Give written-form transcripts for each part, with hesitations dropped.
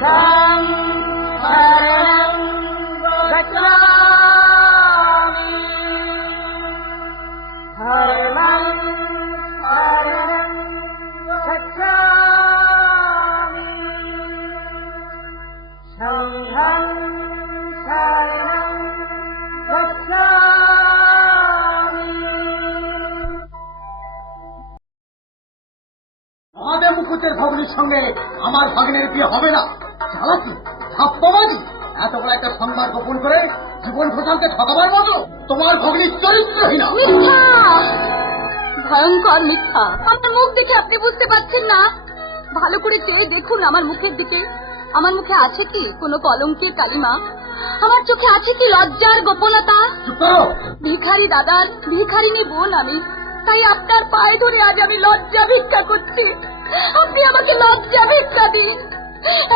तं शरणं गच्छामि धर्मं शरणं गच्छामि संघं शरणं गच्छामि। আমাদের মুখুজ্জের ভগ্নির সঙ্গে আমার ভাগ্নের বিয়ে হবে না। চালাকি, ধাপ্পাবাজি, এত বড় একটা সংবাদ গোপন করে জীবন ঘোষালকে ঠকাবার মতো তোমার ভগ্নির চরিত্রহীন। মিথ্যা, ভয়ঙ্কর মিথ্যা। আমার মুখ দেখে আপনি বুঝতে পারছেন না? ভালো করে চেয়ে দেখুন আমার মুখের দিকে। আমার মুখে আছে কি কোনো কলঙ্কের কালিমা? আমার চোখে আছে কি লজ্জার গোপনতা? চুপ করো। ভিখারি দাদার ভিখারিনী বোন আমি, তাই আপনার পায়ে ধরে আজ আমি লজ্জা ভিক্ষা করছি। আপনি আমাকে লজ্জা ভিক্ষা দিন।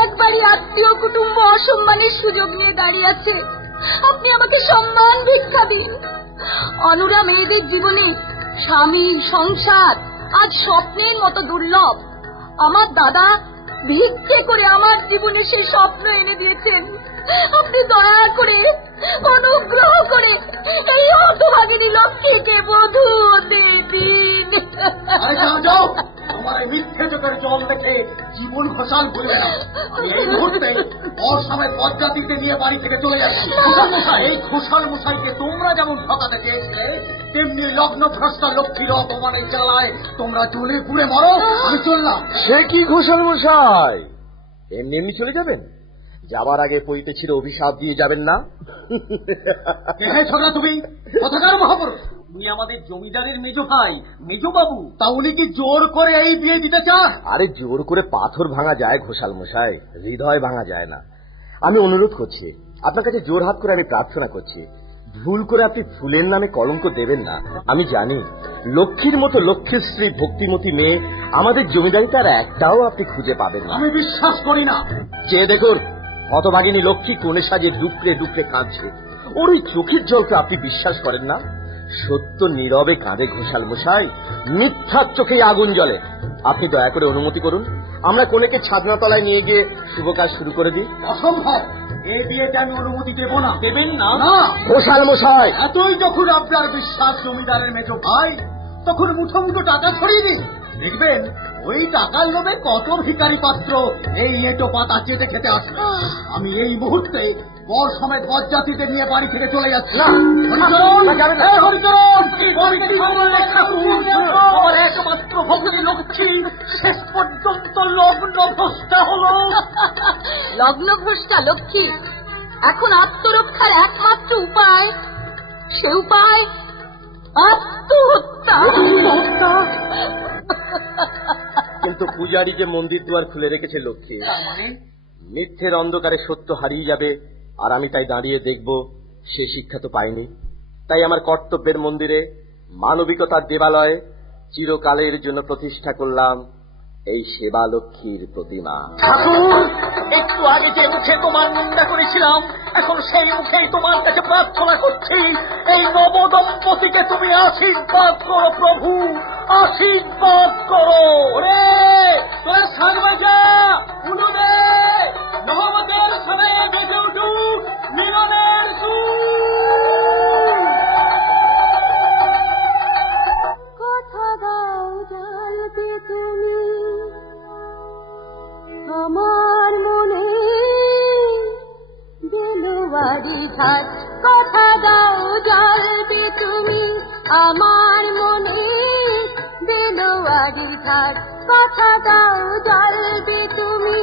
একবারই আত্মীয় কুটুম্ব অসম্মানের সুযোগ নিয়ে দাঁড়িয়ে আছে, আপনি আমাকে সম্মান ভিক্ষা দিন। অনুরা মেয়েদের জীবনে স্বামী সংসার আজ স্বপ্নের মতো দুর্লভ। আমার দাদা ভিক্ষে করে আমার জীবনে সে স্বপ্ন এনে দিয়েছেন। আপনি দয়া করে অনুগ্রহ করে এই হতভাগিনী লক্ষ্মীকে বধূ হতে দিন। তোমার মিথ্যে চোখের জল দেখে জীবন ঘোষাল বলবে না। আমি এই মুহূর্তে অসময় পদ্মাতিতে নিয়ে বাড়ি থেকে চলে যাচ্ছি। এই ঘোষাল মশাইকে তোমরা যেমন ঠকাতে চেয়েছিলে, তেমনি লগ্ন ভ্রষ্টা লক্ষ্মীর অপমানের জ্বালায় তোমরা জ্বলে পুড়ে মরো। আমি চললাম। সে কি ঘোষাল মশাই, এমনি এমনি চলে যাবেন? যাবার আগে পইতে ছিল অভিশাপ দিয়ে যাবেন না? ছোটা তুমি কোথাকার মহাপুরুষ? উনি আমাদের জমিদারের মেজ ভাই, মেজ বাবু। তা উনি কি জোর করে এই বিয়ে দিতে চান? আরে জোর করে পাথর ভাঙা যায় ঘোষাল মশাই, হৃদয় ভাঙা যায় না। আমি অনুরোধ করছি, আপনার কাছে জোর হাত করে আমি প্রার্থনা করছি, ভুল করে আপনি ফুলের নামে কলঙ্ক দেবেন না। আমি জানি লক্ষ্মীর মতো লক্ষ্মীর স্ত্রী ভক্তিমতী মেয়ে আমাদের জমিদারিতে আর একটাও আপনি খুঁজে পাবেন না। আমি বিশ্বাস করি না। চেয়ে দেখুন, হতভাগিনী লক্ষ্মী কোণে সাজে ডুকরে ডুকরে কাঁদছে। ওর ওই চোখের জলকে আপনি বিশ্বাস করেন না? সত্য নীরবে কাঁদে ঘোষাল মশাই, মিথ্যার চোখে আগুন জ্বলে। আপনি দয়া করে অনুমতি করুন, আমরা কোনেকে ছাদনা তলায় নিয়ে গিয়ে শুভ কাজ শুরু করে দিই। অসম্ভব, এই বিয়েতে আমি অনুমতি দেব না। দেবেন না? ঘোষাল মশাই, এতই যখন আপনার বিশ্বাস জমিদারের মেজ ভাই, তখন মুঠো মুঠো টাকা ছড়িয়ে দিন। দেখবেন ওই টাকার লোভে কত ভিখারি পাত্র এই এঁটো পাতা চেটে খেতে আসবে। আমি এই মুহূর্তে বর সমেত বরযাত্রীদের নিয়ে বাড়ি থেকে চলে যাচ্ছি। আমার একমাত্র ভগ্নী লক্ষ্মী শেষ পর্যন্ত লগ্ন ভ্রষ্টা হলো। লগ্ন ভ্রষ্টা লক্ষ্মী এখন আত্মরক্ষার একমাত্র উপায়, সে উপায় আত্মহত্যা। কিন্তু পূজারী যে মন্দির দুয়ার খুলে রেখেছে লক্ষ্মী, মিথ্যের অন্ধকারে সত্য হারিয়ে যাবে, আর আমি তাই দাঁড়িয়ে দেখব, সে শিক্ষা তো পাইনি। তাই আমার কর্তব্যের মন্দিরে, মানবিকতার দেবালয়ে চিরকালের জন্য প্রতিষ্ঠা করলাম এই সেবা লক্ষ্মীর প্রতিমা। ঠাকুর, একটু আগে যে মুখে তোমার নিন্দা করেছিলাম, এখন সেই মুখেই তোমার কাছে প্রার্থনা করছি, এই নবদম্পতিকে তুমি আশীর্বাদ করো প্রভু, আশীর্বাদ করো। তোরা সাজ বাজা, উনুনে নহমতের সময়ে বেজে উঠুক মিলনের সুর। কথা দাও জ্বালতে তুমি আমার মনে বেলুবাড়ি ঘাট। কথা দাও জ্বালবে তুমি আমার মনে বেলুবাড়ি ঘাট। কথা দাও জ্বালবে তুমি।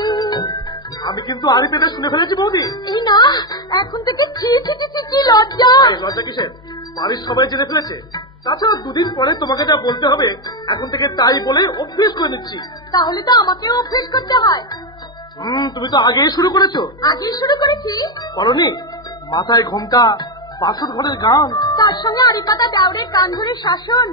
আমি কিন্তু আড়ি পেটে শুনে ফেলেছি বৌদি। এই না, এখন থেকে কি লজ্জা। লজ্জা কিসের? বাড়ির সবাই জেনে ফেলেছে। তাছাড়া দুদিন পরে তোমাকে যা বলতে হবে এখন থেকে তাই বলে অভ্যেস করে নিচ্ছি। তাহলে তো আমাকেও অভ্যেস করতে হয়। তুমি তো আগেই শুরু করেছো। আগেই শুরু করেছি? করনি? মাথায় ঘোমটা, বাসর ঘরের গান, তার সঙ্গে আড়িপাতা দাউরের কান ধরে শাসন।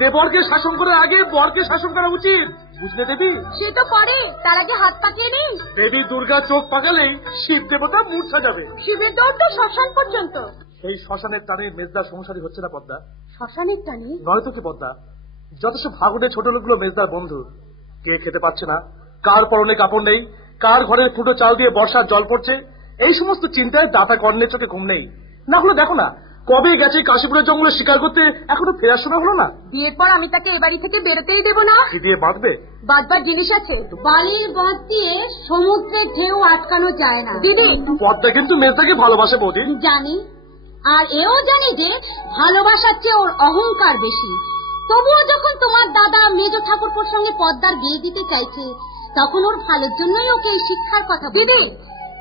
দেবরকে শাসন করার আগে বরকে শাসন করা উচিত, বুঝলে দেবী? সে তো করে, তার আগে হাত পাকিয়ে নেই। দেবী দুর্গা চোখ পাকালেই শিব দেবতা মূর্ছা যাবে। শিবের দৌড় তো শ্মশান পর্যন্ত। সেই শ্মশানের টানে মেজদার সংসারই হচ্ছে না পদ্মা। শ্মশানের টানে? নয়তো কি পদ্মা, যথেষ্ট ভাগুনে ছোট লোকগুলো মেজদার বন্ধু। কে খেতে পাচ্ছে না, কার পরনে কাপড় নেই, কার ঘরের ফুটো চাল দিয়ে বর্ষার জল পড়ছে, এই সমস্ত চিন্তায় দাতা কর্ণের চোখে ঘুম নেই। না হলে দেখো না, কবে গেছে কাশীপুরের জঙ্গলে শিকার করতে, এখনো ফেরার সময় হলো না। বিয়ের পর আমি তাকে এ বাড়ি থেকে বেরোতেই দেবো না। কি দিয়ে বাঁধবে? বাঁধবার জিনিস আছে, বালির বাঁধ দিয়ে সমুদ্রের ঢেউ আটকানো যায় না। দিদি, পদ্মা কিন্তু মেজদাকে ভালোবাসে বৌদি। জানি, আর এও জানি যে ভালোবাসার চেয়ে ওর অহংকার বেশি। তবুও যখন তোমার দাদা মেজ ঠাকুরপুর সঙ্গে পদ্মার বিয়ে দিতে চাইছে, তখন ওর ভালোর জন্যই ওকে এই শিক্ষার কথা। দিদি,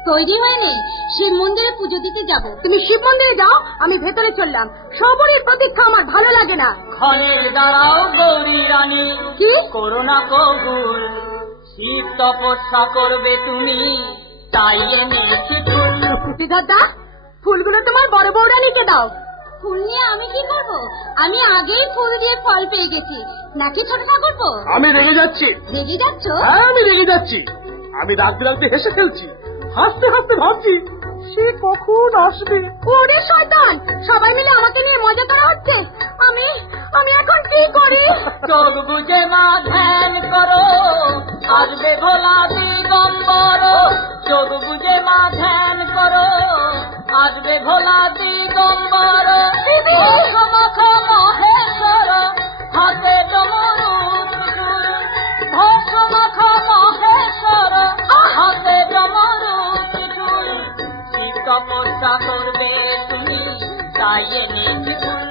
তৈরি হয়নি, শিব মন্দিরে পুজো দিতে যাব। তুমি শিব মন্দিরে যাও, আমি ভেতরে চললাম। সবরের প্রতীক্ষা আমার ভালো লাগে না। ক্ষণে দাঁড়াও গৌরী রানী, কি? করোনা কবুল, শিব তপস্যা করবে তুমি, তাই এনেছি ফুল। বিধাতা, ফুলগুলো তোমার বড় বউরানীকে দাও। ফুল নিয়ে আমি কি করব? আমি আগেই ফুল দিয়ে ফল পেয়ে গেছি, নাকি ছোট ঠাকুরপো? আমি রেগে যাচ্ছি। রেগে যাচ্ছ? হ্যাঁ, আমি রেগে যাচ্ছি। আমি রাগতে রাগতে হেসে ফেলছি, হাসতে হাসতে ভাবছি সে কখন আসবে। ওরে শয়তান, সবাই মিলে আমাকে নিয়ে মজা করা হচ্ছে। আমি আমি এখন কি করি? চোখ বুঝে মা ধ্যান করো, আসবে ভোলা দিগম্বর। চোখ বুঝে মা ধ্যান করো, আসবে ভোলা দিগম্বর। মাখ মহেশ্বর, হাতে ডমরু ত্রিশূল। ভস্ম মাখ মহেশ্বর, হাতে ডমরু ত্রিশূল। শিব তপস্যা করবে তুমি, তাই এনেছি ফুল।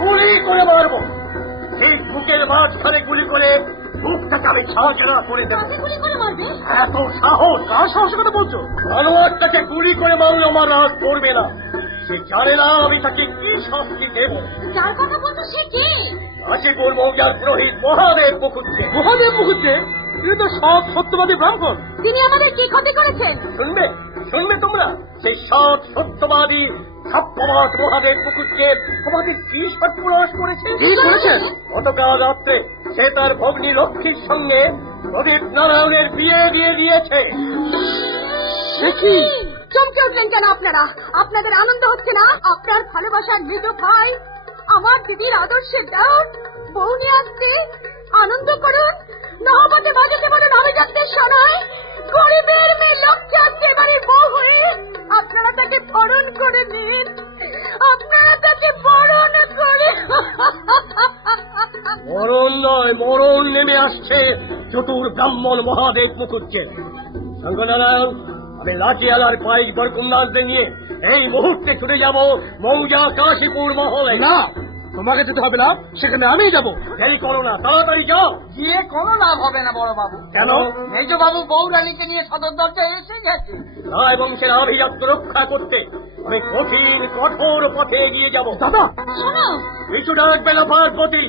গুলি করে মারবো, এই বুকের মাঝখানে গুলি করে বুকটাকে আমি ছাড়া করে দেবো। কাকে গুলি করে মারবে? এত সাহস? কার সাহসের কথা বলছো? জানোয়ারটাকে গুলি করে মারলে আমার রাগ করবে না। সে জানে না আমি তাকে কি শাস্তি দেব। যার কথা বলছো সে কে? কাশীপুর মৌজার পুরোহিত মহাদেব মুখুজ্জে। মহাদেব মুখুজ্জে? তিনি তো সব সত্যবাদী ব্রাহ্মণ। তিনি আমাদের কি ক্ষতি করেছেন? শুনবে শুনবে তোমরা, সেই সৎ সত্যবাদী সত্যবাদ মহাদেব মুখুজ্জে আমাদের কি সর্বনাশ করেছে। কি করেছেন? গতকাল রাত্রে সে তার ভগ্নী লক্ষ্মীর সঙ্গে প্রদীপ নারায়ণের বিয়ে দিয়ে দিয়েছে। সে কি? চমকে উঠলেন কেন আপনারা? আপনাদের আনন্দ হচ্ছে না? আপনার ভালোবাসার নিজ ভাই, আমার দিদির আদর্শের ডাক, বউ নিয়ে আসছে। আনন্দ করুন, নহবতে বাজাতে বলুন অভিজাতদের শোনায়। গরিবের মেয়ে লক্ষ্মী আসছে এবারের বউ হয়ে। আপনারা তাকে বরণ করে নিন, আপনারা তাকে বরণ করে। মরণ নয়, মরণ নেমে আসছে চতুর ব্রাহ্মণ মহাদেব মুখুজ্জে। সঙ্গনারায়ণ, আমি লাঠিয়ালার পাইক বরকুন্দাসদের নিয়ে এই মুহূর্তে ছুটে যাব মৌজা কাশীপুর মহলে। না, তোমাকে যেতে হবে না, সেখানে আমি যাব। দেরি করো না, তাড়াতাড়ি যাও। গিয়ে কোনো লাভ হবে না বড় বাবু। কেন? মেজ বাবু বৌরানীকে নিয়ে সদর দরজায় এসে গেছে। রায় বংশের আভিজাত্য রক্ষা করতে আমি কঠিন কঠোর পথে এগিয়ে যাব। দাদা শোনো, কিছু ডাকবে না পার্বতী।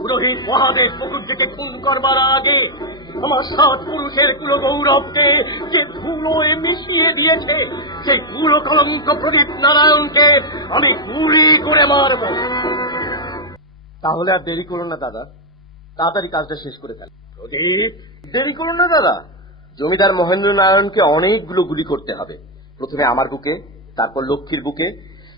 পুরোহিত মহাদেব মুখুজ্জেকে খুন করবার আগে আমার 7 পুরুষের কুল গৌরবকে যে ধুলোয় মিশিয়ে দিয়েছে, সেই পুরো কলঙ্ক প্রদীপ নারায়ণকে আমি গুলি করে মারব। তাহলে আর দেরি করো না দাদা, তাড়াতাড়ি কাজটা শেষ করে ফেল। প্রদীপ, দেরি করো না দাদা। জমিদার মহেন্দ্র নারায়ণকে অনেকগুলো গুলি করতে হবে। প্রথমে আমার বুকে, তারপর লক্ষ্মীর বুকে,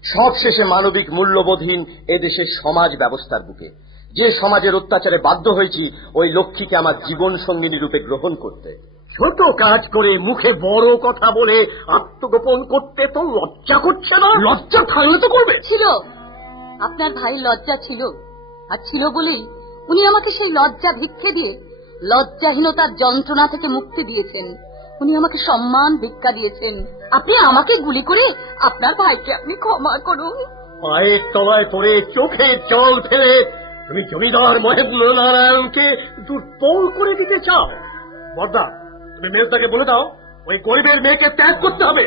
সব শেষে মানবিক মূল্যবোধহীন এদেশের সমাজ ব্যবস্থার বুকে, যে সমাজের অত্যাচারে বাধ্য হয়েছি ওই লক্ষ্মীকে আমার জীবন সঙ্গিনী রূপে গ্রহণ করতে। ছোট কাজ করে মুখে বড় কথা বলে আত্মগোপন করতে তো লজ্জা করছে না? লজ্জা থাকলে তো করবে। ছিল, আপনার ভাই লজ্জা ছিল, আর ছিল বলেই উনি আমাকে সেই লজ্জা ভিক্ষে দিয়ে লজ্জাহীনতার যন্ত্রণা থেকে মুক্তি দিয়েছেন। উনি আমাকে সম্মান ভিক্ষা দিয়েছেন। আপনি আমাকে গুলি করে আপনার ভাইকে আপনি ক্ষমা করুন। পায়ের তলায় পড়ে চোখে জল ফেলে তুমি জমিদার মহেন্দ্র নারায়ণকে দুর্বল করে দিতে চাও? বর্দা, তুমি মেজদাকে বলে দাও ওই গরিবের মেয়েকে ত্যাগ করতে হবে।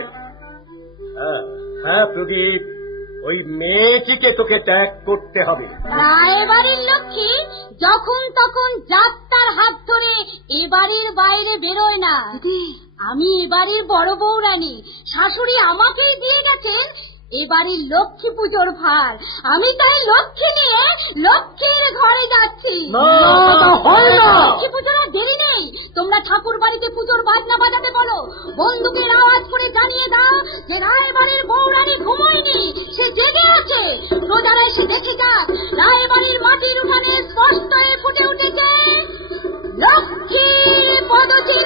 হ্যাঁ হ্যাঁ প্রদীপ, ওই মেয়েটিকে তোকে ত্যাগ করতে হবে। রায়বাড়ির লক্ষ্মী যখন তখন যাত্রার হাত ধরে এবাড়ির বাইরে বেরোয় না। আমি এবাড়ির বড় বউ রানী, শাশুড়ি আমাকেই দিয়ে গেছেন এবাড়ির লক্ষ্মী পুজোর ভার। আমি তাই লক্ষ্মী নিয়ে লক্ষ্মীর ঘরে যাচ্ছি। লক্ষ্মী পুজোর আর দেরি নেই, তোমরা ঠাকুর বাড়িতে পুজোর বাজনা বাজাতে বলো। বন্দুকের আওয়াজ করে জানিয়ে দাও যে রায়বাড়ির বউ রানী ঘুমোয়নি, সে জেগে আছে। প্রজারা এসে দেখে যাক রায়বাড়ির মাটির উঠানে স্পষ্ট হয়ে ফুটে উঠেছে লক্ষ্মীর পদচিহ্ন।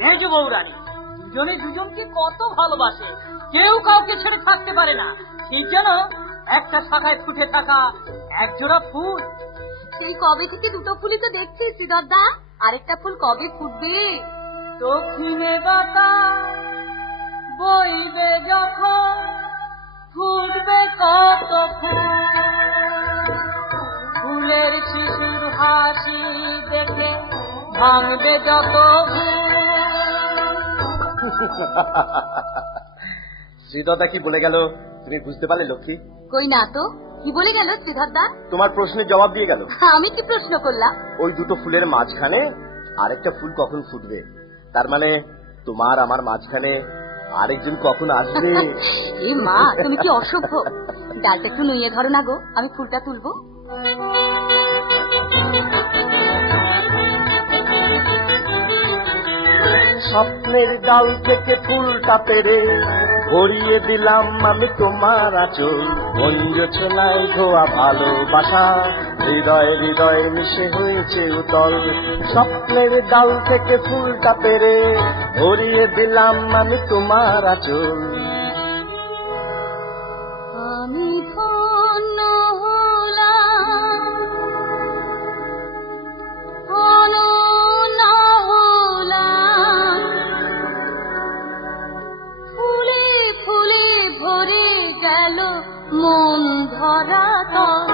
মেজ বৌরানী দুজনে দুজনকে কত ভালোবাসে, কেউ কাউকে ছেড়ে থাকতে পারে না। ঠিক যেন একটা শাখায় ফুটে থাকা একজোড়া ফুল। সেই কবে থেকে দুটো ফুলই তো দেখছি শ্রীধরদা, আরেকটা ফুল কবে ফুটবে? দক্ষিণে বাতাস বইবে যখন ফুটবে কত ফুল, ফুলের শিশুর হাসি দেখে ভাঙবে যত শ্রীদত্তা কি বলে গেল তুমি বুঝতে পারলে লক্ষ্মী? কই না তো, কি বলে গেল শ্রীধরদা? তোমার প্রশ্নের জবাব দিয়ে গেল। আমি কি প্রশ্ন করলাম? ওই দুটো ফুলের মাঝখানে আরেকটা ফুল কখন ফুটবে, তার মানে তোমার আমার মাঝখানে আরেকজন কখন আসবে। এ মা, তুমি কি অসভ্য! ডালটা একটু নুইয়ে ধরো না গো, আমি ফুলটা তুলবো। স্বপ্নের ডাল থেকে ফুলটা পেরে ভরিয়ে দিলাম আমি তোমার আঁচল, মঞ্জোছনায় ধোয়া ভালোবাসা হৃদয় হৃদয় মিশে হয়েছে উতল। স্বপ্নের ডাল থেকে ফুলটা পেরে ভরিয়ে দিলাম আমি তোমার আঁচল। আমি ধন্য হলাম, অনন্য হলাম, ফুলে ফুলে ভরে গেল মন ধরা তল।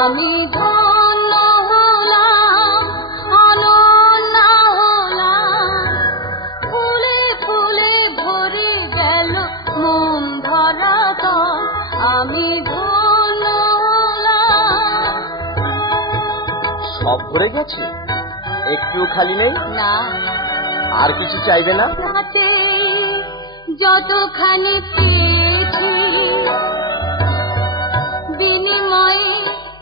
আমি ধন্য হলাম, অনন্য হলাম, ফুলে ফুলে ভরে গেল মন ধরা তল। আমি ধন্য হলাম। সব ভরে গেছে, একটু খালি নেই? না, আর কিছু চাইবে না? নাচে যতখানি পেয়েছি, বিনিময়ে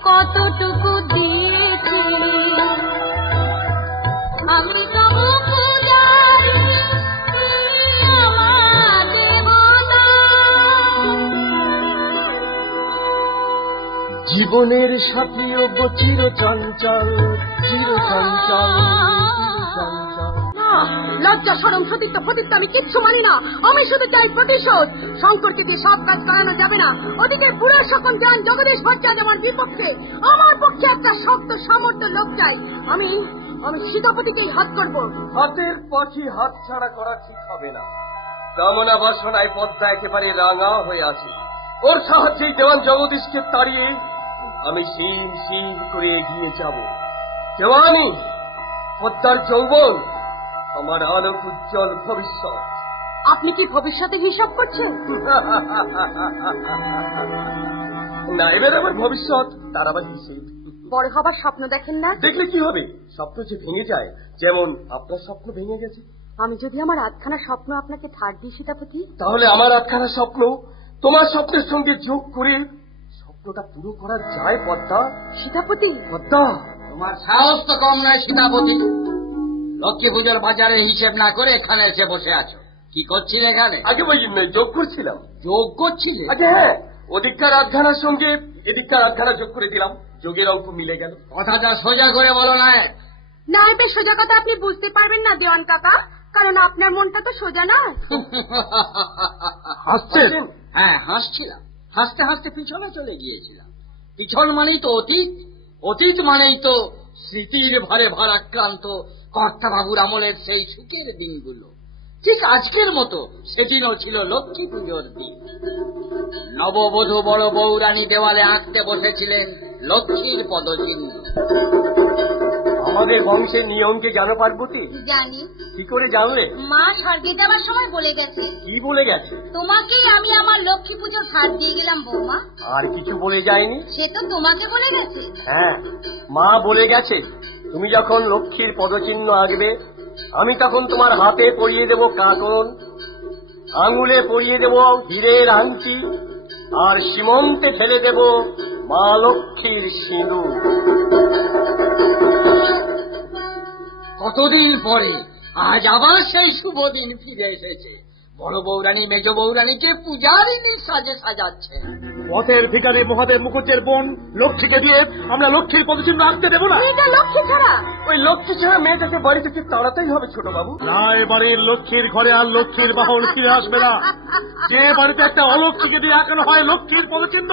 কতটুকু দিয়েছি। আমি তবু পূজারি, আমার দেবতা। জীবনের সাথীও গো চির চঞ্চল, চির চঞ্চল, চঞ্চল। লজ্জা শরম সতীত্ব ফতিত্ব আমি কিচ্ছু মানি না। আমি শুধু চাই প্রতিশোধ। শঙ্করকে দিয়ে সব কাজ করানো যাবে না। ওদিকে বুড়ো সকল যান জগদীশ ভট্টাচার্য আমার বিপক্ষে, আমার পক্ষে একটা শক্ত সামর্থ্য লোক চাই। আমি সীতাপতিকেই হাত করব। হাতের পাখি হাত ছাড়া করা ঠিক হবে না। কামনা বাসনায় পদ্মা একেবারে রাঙা হয়ে আছে, ওর সাহায্যেই দেওয়ান জগদীশকে তাড়িয়ে আমি সিম সিম করে এগিয়ে যাব। দেওয়ানি, পদ্মার যৌবন আমার আলোক উজ্জ্বল ভবিষ্যৎ। আপনি কি ভবিষ্যতে হিসাব করছেন? না, এবার আমার ভবিষ্যৎ তার আবার হিসেব। বড় হবার স্বপ্ন দেখেন না? দেখলে কি হবে, স্বপ্ন যে ভেঙে যায়, যেমন আপনার স্বপ্ন ভেঙে গেছে। আমি যদি আমার আধখানা স্বপ্ন আপনাকে ধার দিই সীতাপতি, তাহলে আমার আধখানা স্বপ্ন তোমার স্বপ্নের সঙ্গে যোগ করে স্বপ্নটা পুরো করা যায় পদ্মা। সীতাপতি, পদ্মা, তোমার সাহস তো কম নয় সীতাপতি। লক্ষ্মী পুজোর বাজারে হিসেব না করে এখানে এসে বসে আছো। কি করছিলে এখানে? আগে ওই যোগ করছিলাম। যোগ করছিলে? আগে হ্যাঁ, ওদিককার আধখানার সঙ্গে এদিককার আধখানা যোগ করে দিলাম, যোগের অঙ্ক মিলে গেল। কথাটা সোজা করে বলো না। না, এটা সোজা কথা আপনি বুঝতে পারবেন না দেওয়ান কাকা, কারণ আপনার মনটা তো সোজা নয়। হাসছেন? হ্যাঁ, হাসছিলাম। হাসতে হাসতে পিছনে চলে গিয়েছিলাম। পিছন মানেই তো অতীত, অতীত মানেই তো স্মৃতির ভারে ভারাক্রান্ত কর্তাবাবুর আমলের সেই সুখের দিনগুলো। ঠিক আজকের মতো সেদিনও ছিল লক্ষ্মী পুজোর দিন। নববধূ বড় বৌরানী দেওয়ালে আঁকতে বসেছিলেন লক্ষ্মীর পদচিহ্ন। আমাদের বংশের নিয়মকে জানো পার্বতী? জানি। কি করে জানলে? মা স্বর্গে যাওয়ার সময় বলে গেছে। কি বলে গেছে? তোমাকেই আমি আমার লক্ষ্মী পুজোর হাত দিয়ে গেলাম বৌমা। আর কিছু বলে যায়নি? সে তো তোমাকে বলে গেছে। হ্যাঁ, মা বলে গেছে তুমি যখন লক্ষ্মীর পদচিহ্ন আঁকবে, আমি তখন তোমার হাতে পরিয়ে দেব কাঁকন, আঙুলে পরিয়ে দেব হীরের আংটি, আর সীমন্তে ঢেলে দেব মা লক্ষ্মীর সিঁদুর। কতদিন পরে আজ আবার সেই শুভ দিন ফিরে এসেছে। বড় বৌরানী মেজ বৌরানীকে পূজারিনী সাজে সাজাচ্ছে। পথের ভিখারি মহাদেব মুখুজ্জের বোন লক্ষ্মীকে দিয়ে আমরা লক্ষ্মীর পদচিহ্ন আঁকতে দেবো না। এটা লক্ষ্মী ছাড়া ওই লক্ষ্মী ছাড়া মেয়েটাকে বাড়ি থেকে তাড়াতেই হবে ছোট বাবু। না, এবারের লক্ষ্মীর ঘরে আর লক্ষ্মীর বাহন ফিরে আসবে না। যে বাড়িতে একটা অলক্ষ্মীকে দিয়ে আঁকানো হয় লক্ষ্মীর পদচিহ্ন,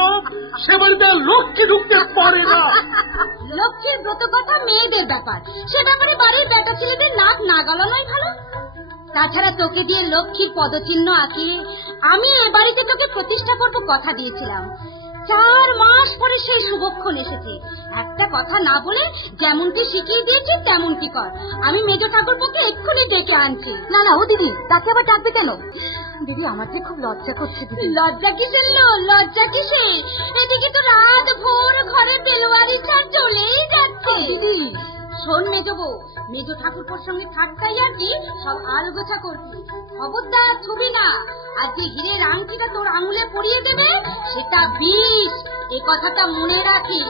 সে বাড়িতে লক্ষ্মী ঢুকতে পারে না। লক্ষ্মীর ব্রত কথা মেয়েদের ব্যাপার, সে ব্যাপারে বাড়ির বেটা ছেলেদের নাক না গলানোই ভালো। তাছাড়া তোকে দিয়ে লক্ষ্মীর পদচিহ্ন আঁকিয়ে আমি এ বাড়িতে তোকে প্রতিষ্ঠা করব কথা দিয়েছিলাম। 4 মাস পরে সেই শুভক্ষণ এসেছে। একটা কথা না বলে যেমনটি শিখিয়ে দিয়েছি তেমনটি কর। আমি মেজ ঠাকুরপোকে এক্ষুনি ডেকে আনছি। না না, ও দিদি, তাকে আবার ডাকবে কেন? দিদি, আমার যে খুব লজ্জা করছে। দিদি, লজ্জা কিসের লজ্জা কিসে? এদিকে তো রাত ভোর ঘরে তেলোয়ারি ছাড় চলেই যাচ্ছে। দিদি শোন মেজ বউ, মেজ ঠাকুরপোর সঙ্গে ঠাট্টাই আর কি সব আলগোছা করবি। খবরদার ছবি না, আর যে হীরের আংটিটা তোর আঙুলে পরিয়ে দেবে সেটা বিষ, এ কথাটা মনে রাখিস।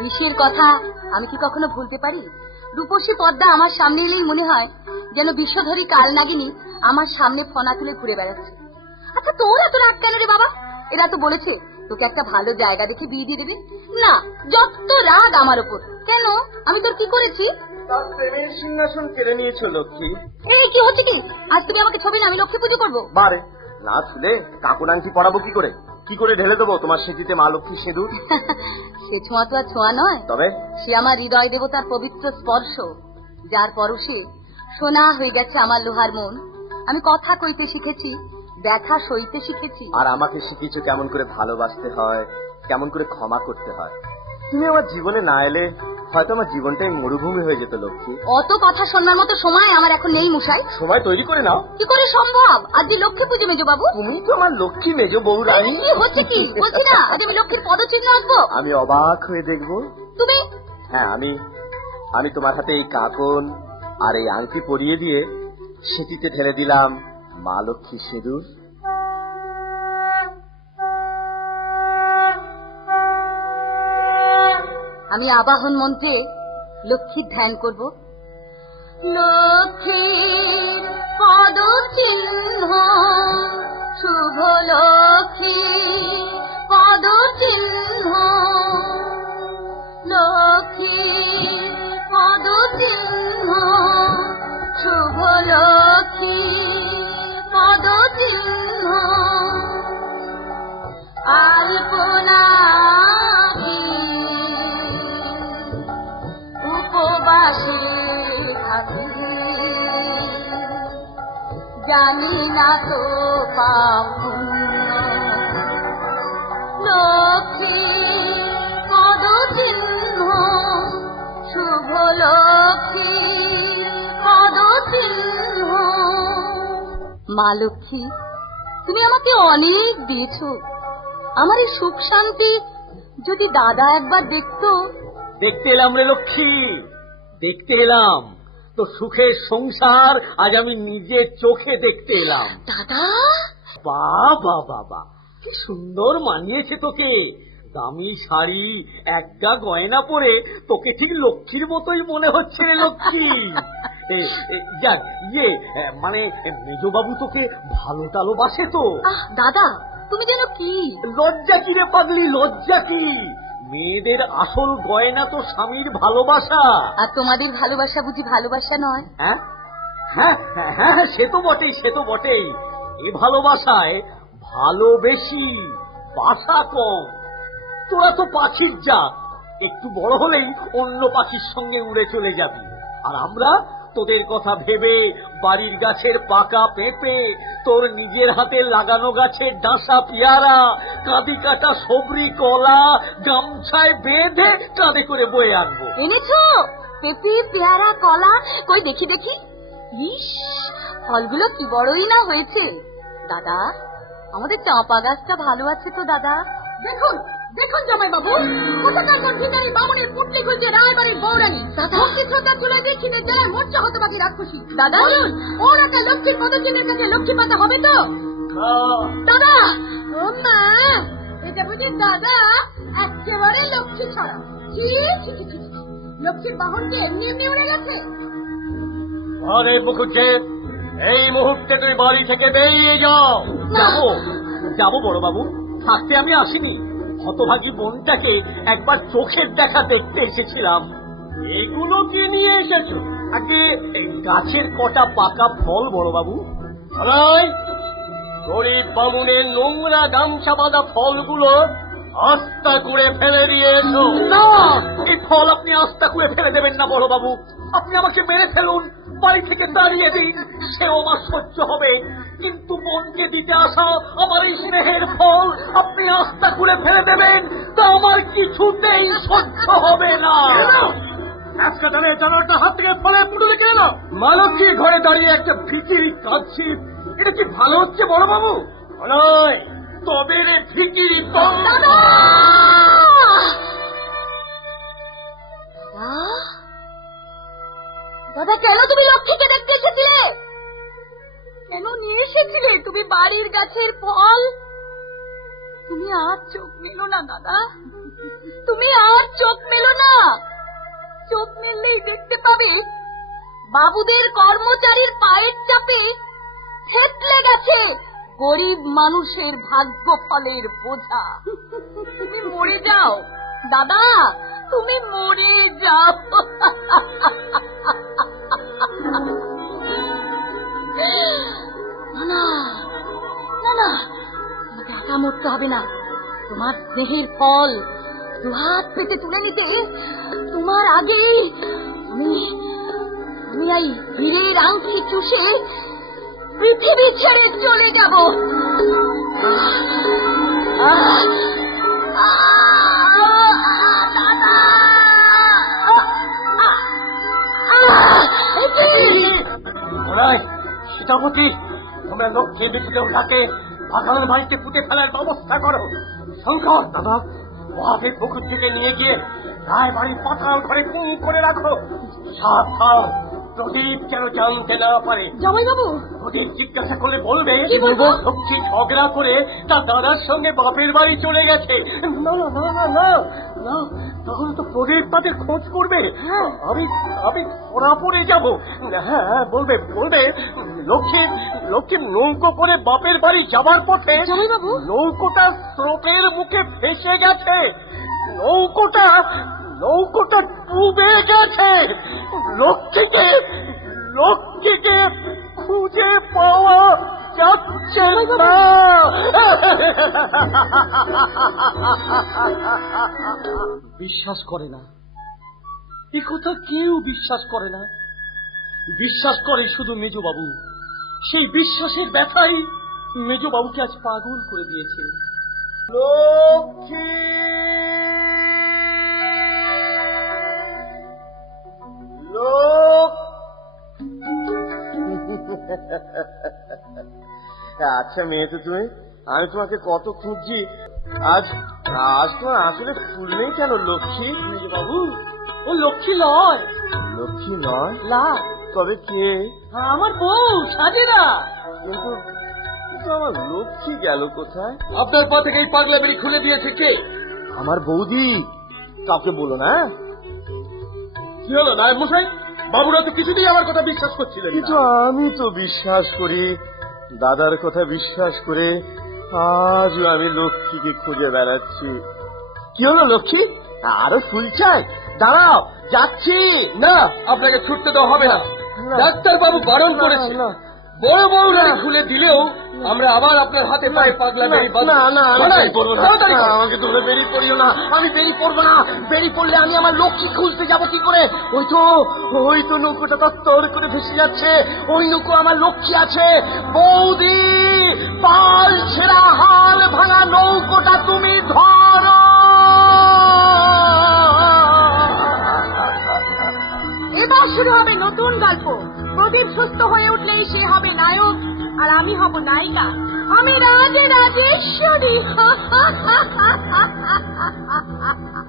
বিষের কথা আমি কি কখনো ভুলতে পারি? রূপসী পদ্মা আমার সামনে এলেই মনে হয় যেন বিশ্বধরী কাল নাগিনী আমার সামনে ফনা তুলে ঘুরে বেড়াচ্ছে। আচ্ছা, তোর এত রাগ কেন রে বাবা? এরা তো বলেছে তোকে একটা ভালো জায়গা দেখে বিয়ে দিয়ে দেবে। না, যত রাগ আমার উপর। কেন? আমি তোর কি করেছি? তার প্রেমের সিংহাসন কেড়ে নিয়েছো লক্ষ্মী। এই কি হচ্ছে কি? আজ তুমি আমাকে ছবি না, আমি লক্ষ্মী পুজো করবো। বারে না ছুলে কাকুর আংটি পরাবো কি করে? কি করে ঢেলে দেবো তোমার সেটিতে মা লক্ষ্মী সিঁদুর? সে ছোঁয়া তো আর ছোঁয়া নয়, তবে সে আমার হৃদয় দেবতার পবিত্র স্পর্শ, যার পরশে সোনা হয়ে গেছে আমার লোহার মন। আমি কথা কইতে শিখেছি, ব্যথা সইতে শিখেছি। আর আমাকে শিখিয়েছো কেমন করে ভালোবাসতে হয়, কেমন করে ক্ষমা করতে হয়। তুমি আমার জীবনে না এলে হয়তো আমার জীবনটাই মরুভূমি হয়ে যেত লক্ষ্মী। অত কথা শোনবার মতো সময় আমার এখন নেই মশাই। সময় তৈরি করে নাও। কি করে সম্ভব? আজ যে লক্ষ্মী পুজো মেজো বাবু। তুমি তো আমার লক্ষ্মী মেজ বৌরানী। কি হচ্ছে কি? বলছি না আজ আমি লক্ষ্মীর পদচিহ্ন আঁকবো। আমি অবাক হয়ে দেখবো। তুমি? হ্যাঁ, আমি তোমার হাতে এই কাকন আর এই আংটি পরিয়ে দিয়ে সেটিতে ঢেলে দিলাম মা লক্ষ্মী সিঁদুর। আমি আবাহন মন্ত্রে লক্ষ্মীর ধ্যান করব। লক্ষ্মীর পদচিহ্ন, শুভ লক্ষ্মীর পদচিহ্ন, লক্ষ্মীর পদচিহ্ন, শুভ লক্ষ্মীর পদচিহ্ন। আলপনা উপবাসে থাকি, জানি না তো পাপ লক্ষ্মী পদচিহ্ন, শুভ লক্ষ্মী পদচিহ্ন। মা লক্ষ্মী, তুমি আমাকে অনেক দিয়েছো। আমার এই সুখ শান্তি যদি দাদা একবার দেখতো। দেখতে এলাম রে লক্ষ্মী, দেখতে এলাম তো সুখের সংসার আজ আমি নিজের চোখে দেখতে এলাম। দাদা, বাবা বাবা, কি সুন্দর মানিয়েছে তোকে। দামি শাড়ি, একটা গয়না পরে তোকে ঠিক লক্ষ্মীর মতোই মনে হচ্ছে রে লক্ষ্মী। যাক, মানে মেজবাবু তোকে ভালো টালো বাসে তো? দাদা, তুমি যেন কি লজ্জা কি রে পাগলি, লজ্জা কি? মেয়েদের আসল গয়না তো স্বামীর ভালোবাসা। আর তোমাদের ভালোবাসা বুঝি ভালোবাসা নয়? হ্যাঁ হ্যাঁ হ্যাঁ, সে তো বটেই, সে তো বটেই। এ ভালোবাসায় ভালোবেসি, বাসা কম। তোরা তো পাখির জাত, একটু বড় হলেই অন্য পাখির সঙ্গে উড়ে চলে যাবি। আর আমরা তোদের কথা ভেবে বাড়ির গাছের পাকা পেঁপে, তোর নিজের হাতে লাগানো গাছের ডাঁসা পেয়ারা, কাঁদি কাটা সবরি কলা গামছায় বেঁধে কাঁধে করে বয়ে আনবো। এনেছো পেঁপে, পেয়ারা, কলা? কই দেখি দেখি। ইস, ফলগুলো কি বড়ই না হয়েছে। দাদা, আমাদের চাঁপা গাছটা ভালো আছে তো দাদা? দেখুন দেখুন জামাই বাবু, কোথাকার ভিখারি বামুনের পুটলি খুঁজে রায়বাড়ির বৌরানী লক্ষ্মী শ্রদ্ধা তুলে দিয়ে খিদের জেলায় মঞ্চ হতে পারি রাক্ষসী। দাদা, ওর একটা লক্ষ্মীর পদচিহ্নের কাছে লক্ষ্মী পাতা হবে তো? দাদা, ও মা, এটা বুঝি দাদা একেবারে লক্ষ্মী ছড়া। লক্ষ্মীর বাহনকে এমনি এমনি উড়ে গেছে। আরে মুখুজ্জে, এই মুহূর্তে তুমি বাড়ি থেকে বেরিয়ে যাও। যাবো বড় বাবু, থাকতে আমি আসিনি। হতভাগী বোনটাকে একবার চোখের দেখা দেখতে এসেছিলাম। এগুলো কি নিয়ে এসেছো? আগে এই গাছের কটা পাকা ফল বড় বাবু। গরিব বামুনের নোংরা গামছা বাঁধা ফলগুলো আস্তা করে ফেলে দিয়ে এসো। না, এই ফল আপনি আস্তা করে ফেলে দেবেন না বড় বাবু। আপনি আমাকে মেরে ফেলুন, বাড়ি থেকে তাড়িয়ে দিন, সেও আমার সহ্য হবে। কিন্তু বোনকে দিতে আসা আমার এই স্নেহের ফল আপনি আস্তা করে ফেলে দেবেন, তা আমার কিছুতেই সহ্য হবে না। আজকে দাঁড়িয়ে জানালাটা হাত থেকে ফলে পুটুলে কেন? মালতী ঘরে দাঁড়িয়ে একটা ভিখিরি কাঁদছি, এটা কি ভালো হচ্ছে বড় বাবু? নয়, তবে রে ভিখিরি। দাদা, কেন তুমি লক্ষ্মীকে দেখতে এসেছিলে? কেন নিয়ে এসেছিলে তুমি বাড়ির গাছের ফল? তুমি আর চোখ মেলো না দাদা, তুমি আর চোখ মেলো না। চোখ মেললেই দেখতে পাবে বাবুদের কর্মচারীর পায়ের চাপে থেতলে গেছে গরিব মানুষের ভাগ্য ফলের বোঝা। তুমি মরে যাও দাদা, তুমি মরে যাও। না না না, তোমাকে একা মরতে হবে না। তোমার স্নেহের ফল দুহাত পেতে তুলে নিতে তোমার আগেই আমি এই হীরের আংটি চুষে পৃথিবী ছেড়ে চলে যাব। সীতাপতি, তোমরা লক্ষ্মীর বিদ্যুৎ ডাকে বাগানের বাড়িতে পুঁতে ফেলার ব্যবস্থা করো। শঙ্কর দাদা, ওহাকে পুকুর থেকে নিয়ে গিয়ে রায় বাড়ির পাতাল ঘরে কুঁ করে রাখো। সাবধান, প্রদীপ যেন জানতে না পারে। জামাই বাবু, প্রদীপ জিজ্ঞাসা করলে বলবে লক্ষ্মী ঝগড়া করে তার দাদার সঙ্গে বাপের বাড়ি চলে গেছে। না না না না না না, তখন তো প্রদীপ তাদের খোঁজ করবে। আমি ধরা পড়ে যাব। হ্যাঁ, বলবে লক্ষ্মী নৌকো করে বাপের বাড়ি যাবার পথে নৌকোটা স্রোতের মুখে ফেসে গেছে। নৌকোটা ডুবে গেছে। লক্ষ্মীকে খুঁজে পাওয়া যাচ্ছে না। বিশ্বাস করে না, এ কথা কেউ বিশ্বাস করে না। বিশ্বাস করে শুধু মেজবাবু। সেই বিশ্বাসের ব্যথাই মেজবাবুকে আজ পাগল করে দিয়েছে। লক্ষ্মী, আচ্ছা মেয়ে তো তুমি, আমি তোমাকে কত খুঁজছি। আজ তোমার আসলে ফুল নেই কেন লক্ষ্মী? বাবু, ও লক্ষ্মী নয়। লক্ষ্মী নয়? না। তবে কে? আমার বউ সাজেরা। কিন্তু আমার লক্ষ্মী গেল কোথায়? আপনার পা থেকে এই পাগলা বেড়ি খুলে দিয়েছে কে? আমার বৌদি। কাউকে বলো না। কি হলো নায়ক মশাই? বাবুরা তো কিছুতেই আমার কথা বিশ্বাস করছিলেন। কিন্তু আমি তো বিশ্বাস করি, দাদার কথা বিশ্বাস করে আজও আমি লক্ষ্মীকে খুঁজে বেড়াচ্ছি। কি হলো লক্ষ্মী, আরো ফুল চাই? দাঁড়াও, যাচ্ছি। না, আপনাকে ছুটতে দেওয়া হবে না। ডাক্তার বাবু বারণ করেছে। বড় বড় খুলে দিলেও আমরা আবার আপনার হাতে পায়ে পাগলা বেড়ি বাঁধব। না, আমাকে তোমরা বেরিয়ে পড়িও না। আমি বেরিয়ে পড়বো না। বেরিয়ে পড়লে আমি আমার লক্ষ্মী খুঁজতে যাবো কি করে? ওই তো নৌকোটা তত্তর করে ভেসে যাচ্ছে। ওই নৌকো আমার লক্ষ্মী আছে। বৌদি, পাল ছেঁড়া হাল ভাঙা নৌকোটা তুমি ধরো। এবার শুরু হবে নতুন গল্প। প্রদীপ সুস্থ হয়ে উঠলেই সে হবে নায়ক আর আমি হব নায়িকা। আমি রাজে রাজেশ্বরী।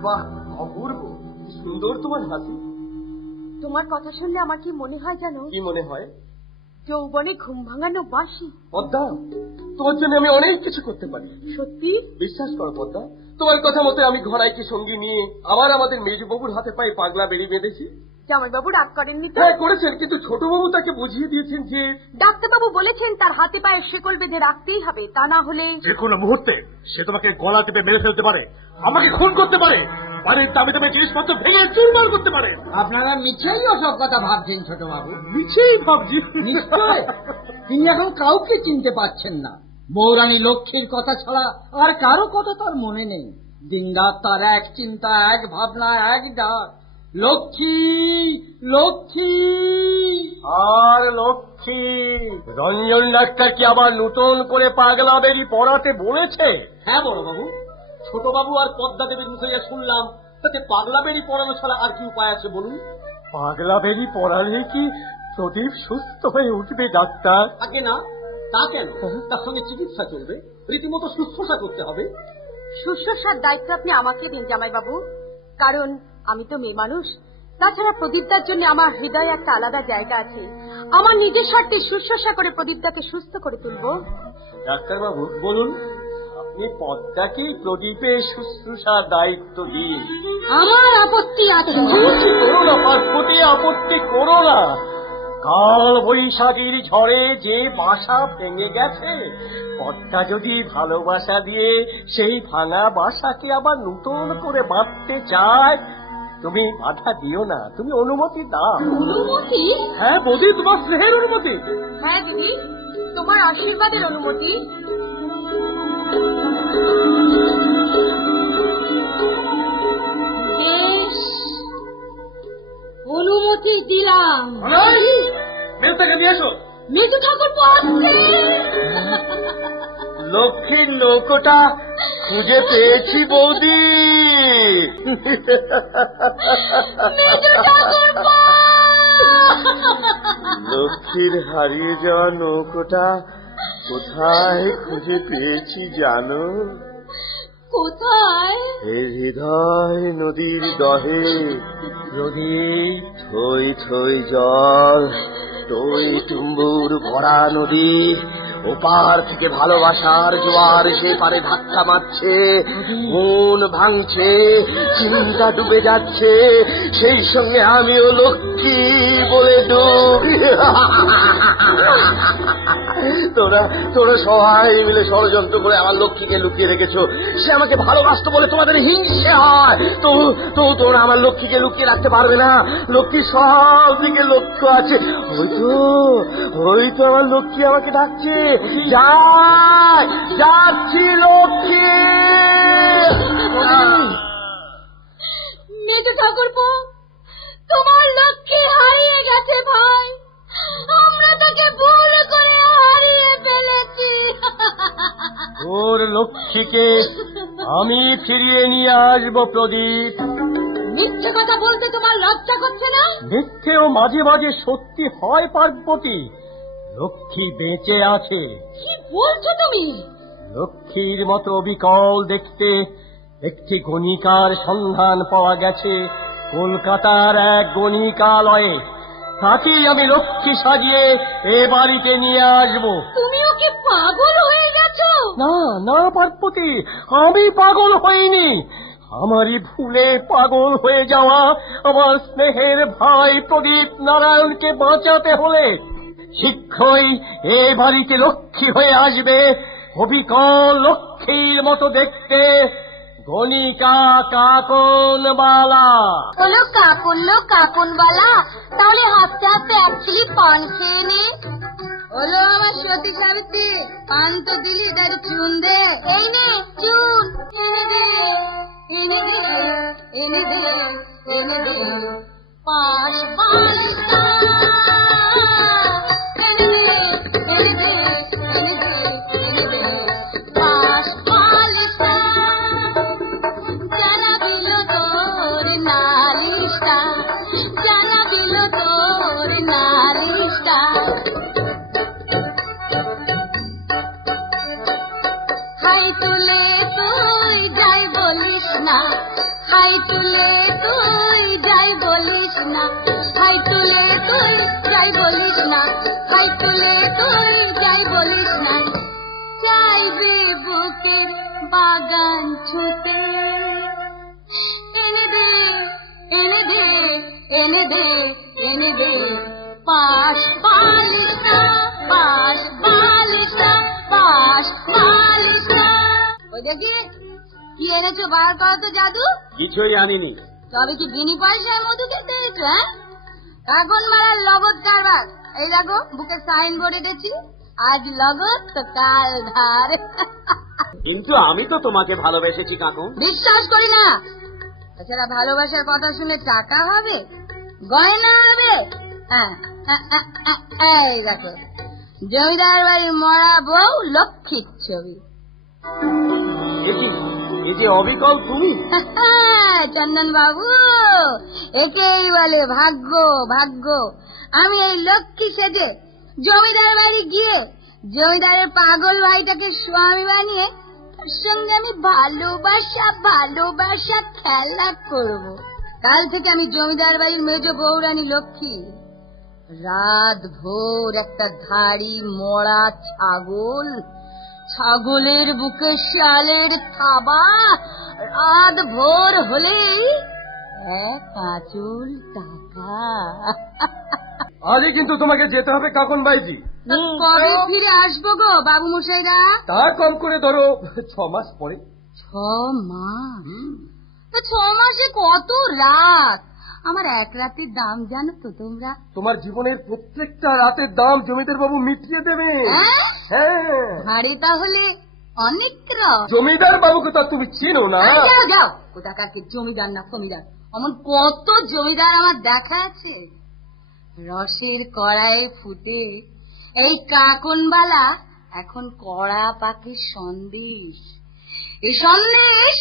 বাহ, অপূর্ব সুন্দর তোমার হাসি। তোমার কথা শুনলে আমার কি মনে হয় জানো? কি মনে হয়? যৌবনে ঘুম ভাঙানো বাঁশি। পদ্মা, তোমার জন্য আমি অনেক কিছু করতে পারি। সত্যি? বিশ্বাস করো পদ্মা, তোমার কথা মতো আমি ঘোড়াইকে সঙ্গী নিয়ে আবার আমাদের মেজবাবুর হাতে পায়ে পাগলা বেড়ি বেঁধেছি। জামাইবাবু রাগ করেননি তো? হ্যাঁ করেছেন, কিন্তু ছোটবাবু তাকে বুঝিয়ে দিয়েছেন যে ডাক্তারবাবু বলেছেন তার হাতে পায়ে শেকল বেঁধে রাখতেই হবে, তা না হলে যে কোনো মুহূর্তে সে তোমাকে গলা টিপে মেরে ফেলতে পারে, আমাকে খুন করতে পারে, বাড়ির দামি দামি জিনিসপত্র ভেঙে চুরমার করতে পারে। আপনারা মিছেই ওসব কথা ভাবছেন ছোট বাবু। নিচেই ভাবছি। নিশ্চয় তিনি এখন কাউকে চিনতে পারছেন না। বৌরানী লক্ষ্মীর কথা ছাড়া আর কারো কথা তার মনে নেই। দিনরাত তার এক চিন্তা, এক ভাবনা, এক ডাক, লক্ষ্মী লক্ষ্মী। আর লক্ষ্মী, রঞ্জন ডাক্তার কি আবার নতুন করে পাগলা বেরি পড়াতে বলেছে? হ্যাঁ বড় বাবু, ছোটবাবু আর পদ্মা দেবীর মুখে যা শুনলাম, তাতে পাগলা বেরি পড়ানো ছাড়া আর কি উপায় আছে বলুন? পাগলা বেরি পড়ালে কি প্রদীপ সুস্থ হয়ে উঠবে ডাক্তার? আগে না, তা কেন? তার সঙ্গে চিকিৎসা চলবে, রীতিমতো শুশ্রূষা করতে হবে। শুশ্রূষার দায়িত্ব আপনি আমাকে দিন জামাইবাবু, কারণ আমি তো মেয়ে মানুষ। তাছাড়া প্রদীপদার জন্য আমার হৃদয়ে একটা আলাদা জায়গা আছে। আমার নিজের স্বার্থে শুশ্রূষা করে প্রদীপদাকে সুস্থ করে তুলবো। ডাক্তারবাবু বলুন, আপনি পদ্মাকে প্রদীপের শুশ্রূষার দায়িত্ব দিন। আমার আপত্তি আছে। করো না পার্বতী, আপত্তি করো না। কাল বৈশাখীর ঝড়ে যে বাসা ভেঙে গেছে, পদ্মা যদি ভালোবাসা দিয়ে সেই ভাঙা বাসাকে আবার নতুন করে বাঁধতে চায়, তুমি বাধা দিও না, তুমি অনুমতি দাও। অনুমতি? হ্যাঁ বৌদি, তোমার স্নেহের অনুমতি। হ্যাঁ দিদি, তোমার আশীর্বাদের অনুমতি। বেশ, অনুমতি দিলাম। মেয়েটাকে নিয়ে এসো। মেজু ঠাকুর লক্ষ্মীর নৌকোটা খুঁজে পেয়েছি বৌদি। লক্ষ্মীর হারিয়ে যাওয়া নৌকোটা কোথায় খুঁজে পেয়েছি জানো? কোথায়? এই হৃদয় নদীর দহে। প্রদীপ, থই থই জল, টই টুম্বুর ভরা নদী, ওপার থেকে ভালোবাসার জোয়ার সে পারে ধাক্কা মারছে, মন ভাঙছে, চিন্তা ডুবে যাচ্ছে, সেই সঙ্গে আমিও লক্ষ্মী বলে ডুব। তোরা তোরা সবাই মিলে ষড়যন্ত্র করে আমার লক্ষ্মীকে লুকিয়ে রেখেছো। সে আমাকে ভালোবাসতো বলে তোমাদের হিংসে হয়। তো তো তোরা আমার লক্ষ্মীকে লুকিয়ে রাখতে পারবে না। লক্ষ্মী সব দিকে লক্ষ্য আছে। হয়তো আমার লক্ষ্মী আমাকে ডাকছে। যাচ্ছি লক্ষ্মী। মেজু ঠাকুরপো, তোমার লক্ষ্মী হারিয়ে গেছে ভাই। আমরা তাকে ভুল করে হারিয়ে ফেলেছি। ওর লক্ষ্মীকে আমি ফিরিয়ে নিয়ে আসবো প্রদীপ। মিথ্যে কথা বলতে তোমার লজ্জা করছে না? মিথ্যেও মাঝে মাঝে সত্যি হয় পার্বতী। লক্ষ্মী বেঁচে আছে। কি বলছো তুমি? লক্ষ্মীর মতো বিকল দেখতে একটি গণিকার সন্ধান পাওয়া গেছে কলকাতার এক গণিকালয়ে। তাকেই আমি লক্ষ্মী সাজিয়ে এ বাড়িতে নিয়ে আসবো। তুমিও কি পাগল হয়ে গেছো? না না পার্বতী, আমি পাগল হইনি। আমারই ভুলে পাগল হয়ে যাওয়া আমার স্নেহের ভাই প্রদীপ নারায়ণকে বাঁচাতে হলে শীঘ্রই এ বাড়িতে লক্ষ্মী হয়ে আসবে অবিকল লক্ষ্মীর মতো দেখতে গণিকা কাকনবালা। হলো কাকনবালা। তাহলে হাসতে হাসতে অ্যাকচুয়ালি পান খেয়ে নি। হলো আমার সতী সাবিত্রী, পান তো দিলি, তার চুন দে। এই নে চুন, এনে দে এনে দে এনে দে এনে দে। পাশ বালিকা এনে দে এনে দে এনে দে এনে দে। পাশ বালিকা জানা দিল তোর নালিশটা, জানা দিল তোর নালিশটা। হাই তুলে তুই যাই বলিস না, হাই তুলে তুই যাই বলিস না, হাই তুলে তুই যাই বলিস না, হাই তুলে তুই যাই বলিস না। চাইবে বুকে বাগান ছুতে, এনে দে এনে দে এনে দে দেবে পাশ বালিকা, পাশ বালিকা, পাশ বালিকা। ওই দেখি কি এনেছো, বার করো তো জাদু। কিছুই আনিনি। তবে কি বিনি পয়সায় মধু খেতে এসো? হ্যাঁ, এখন মারার লগত কারবার। এই দেখো বুকে সাইনবোর্ড এঁটেছি, আজ লগত তো কাল ধার। কিন্তু আমি তো তোমাকে ভালোবেসেছি কাকু। বিশ্বাস করি না। তাছাড়া ভালোবাসার কথা শুনে টাকা হবে, গয়না হবে। হ্যাঁ, এই দেখো জমিদার বাড়ি মরা বউ লক্ষ্মীর ছবি। এই যে অবিকল তুমি। চন্দন বাবু, একেই বলে ভাগ্য। ভাগ্য। আমি এই লক্ষ্মী সেজে জমিদার বাড়ি গিয়ে জমিদারের পাগল ভাইটাকে স্বামী বানিয়ে তার সঙ্গে আমি ভালোবাসা খেলা করব। কাল থেকে আমি জমিদার বাড়ির মেজ বৌরানী লক্ষ্মী। রাত ভোর একটা ধাড়ি মরা ছাগলের বুকে শালের থাবা, রাত ভোর হলেই এক আঁচল টাকা। আজই কিন্তু তোমাকে যেতে হবে কাকন ভাইজি। কবে ফিরে আসবো গো বাবু মশাইরা? তা কম করে ধরো 6 মাস পরে। 6 মাস? 6 মাসে কত রাত? আমার এক রাতের দাম জানো তো তোমরা? তোমার জীবনের প্রত্যেকটা রাতের দাম জমিদার বাবু মিটিয়ে দেবে। হ্যাঁ, ভারী তাহলে অনেক রাত। জমিদার বাবুকে তো তুমি চিনো না। যাও যাও, কোথাকার জমিদার না ফমিদার, এমন কত জমিদার আমার দেখা আছে। রসের কড়াইয়ে ফুটে এই কাকনবালা এখন কড়া পাখির সন্দেশ। এই সন্দেশ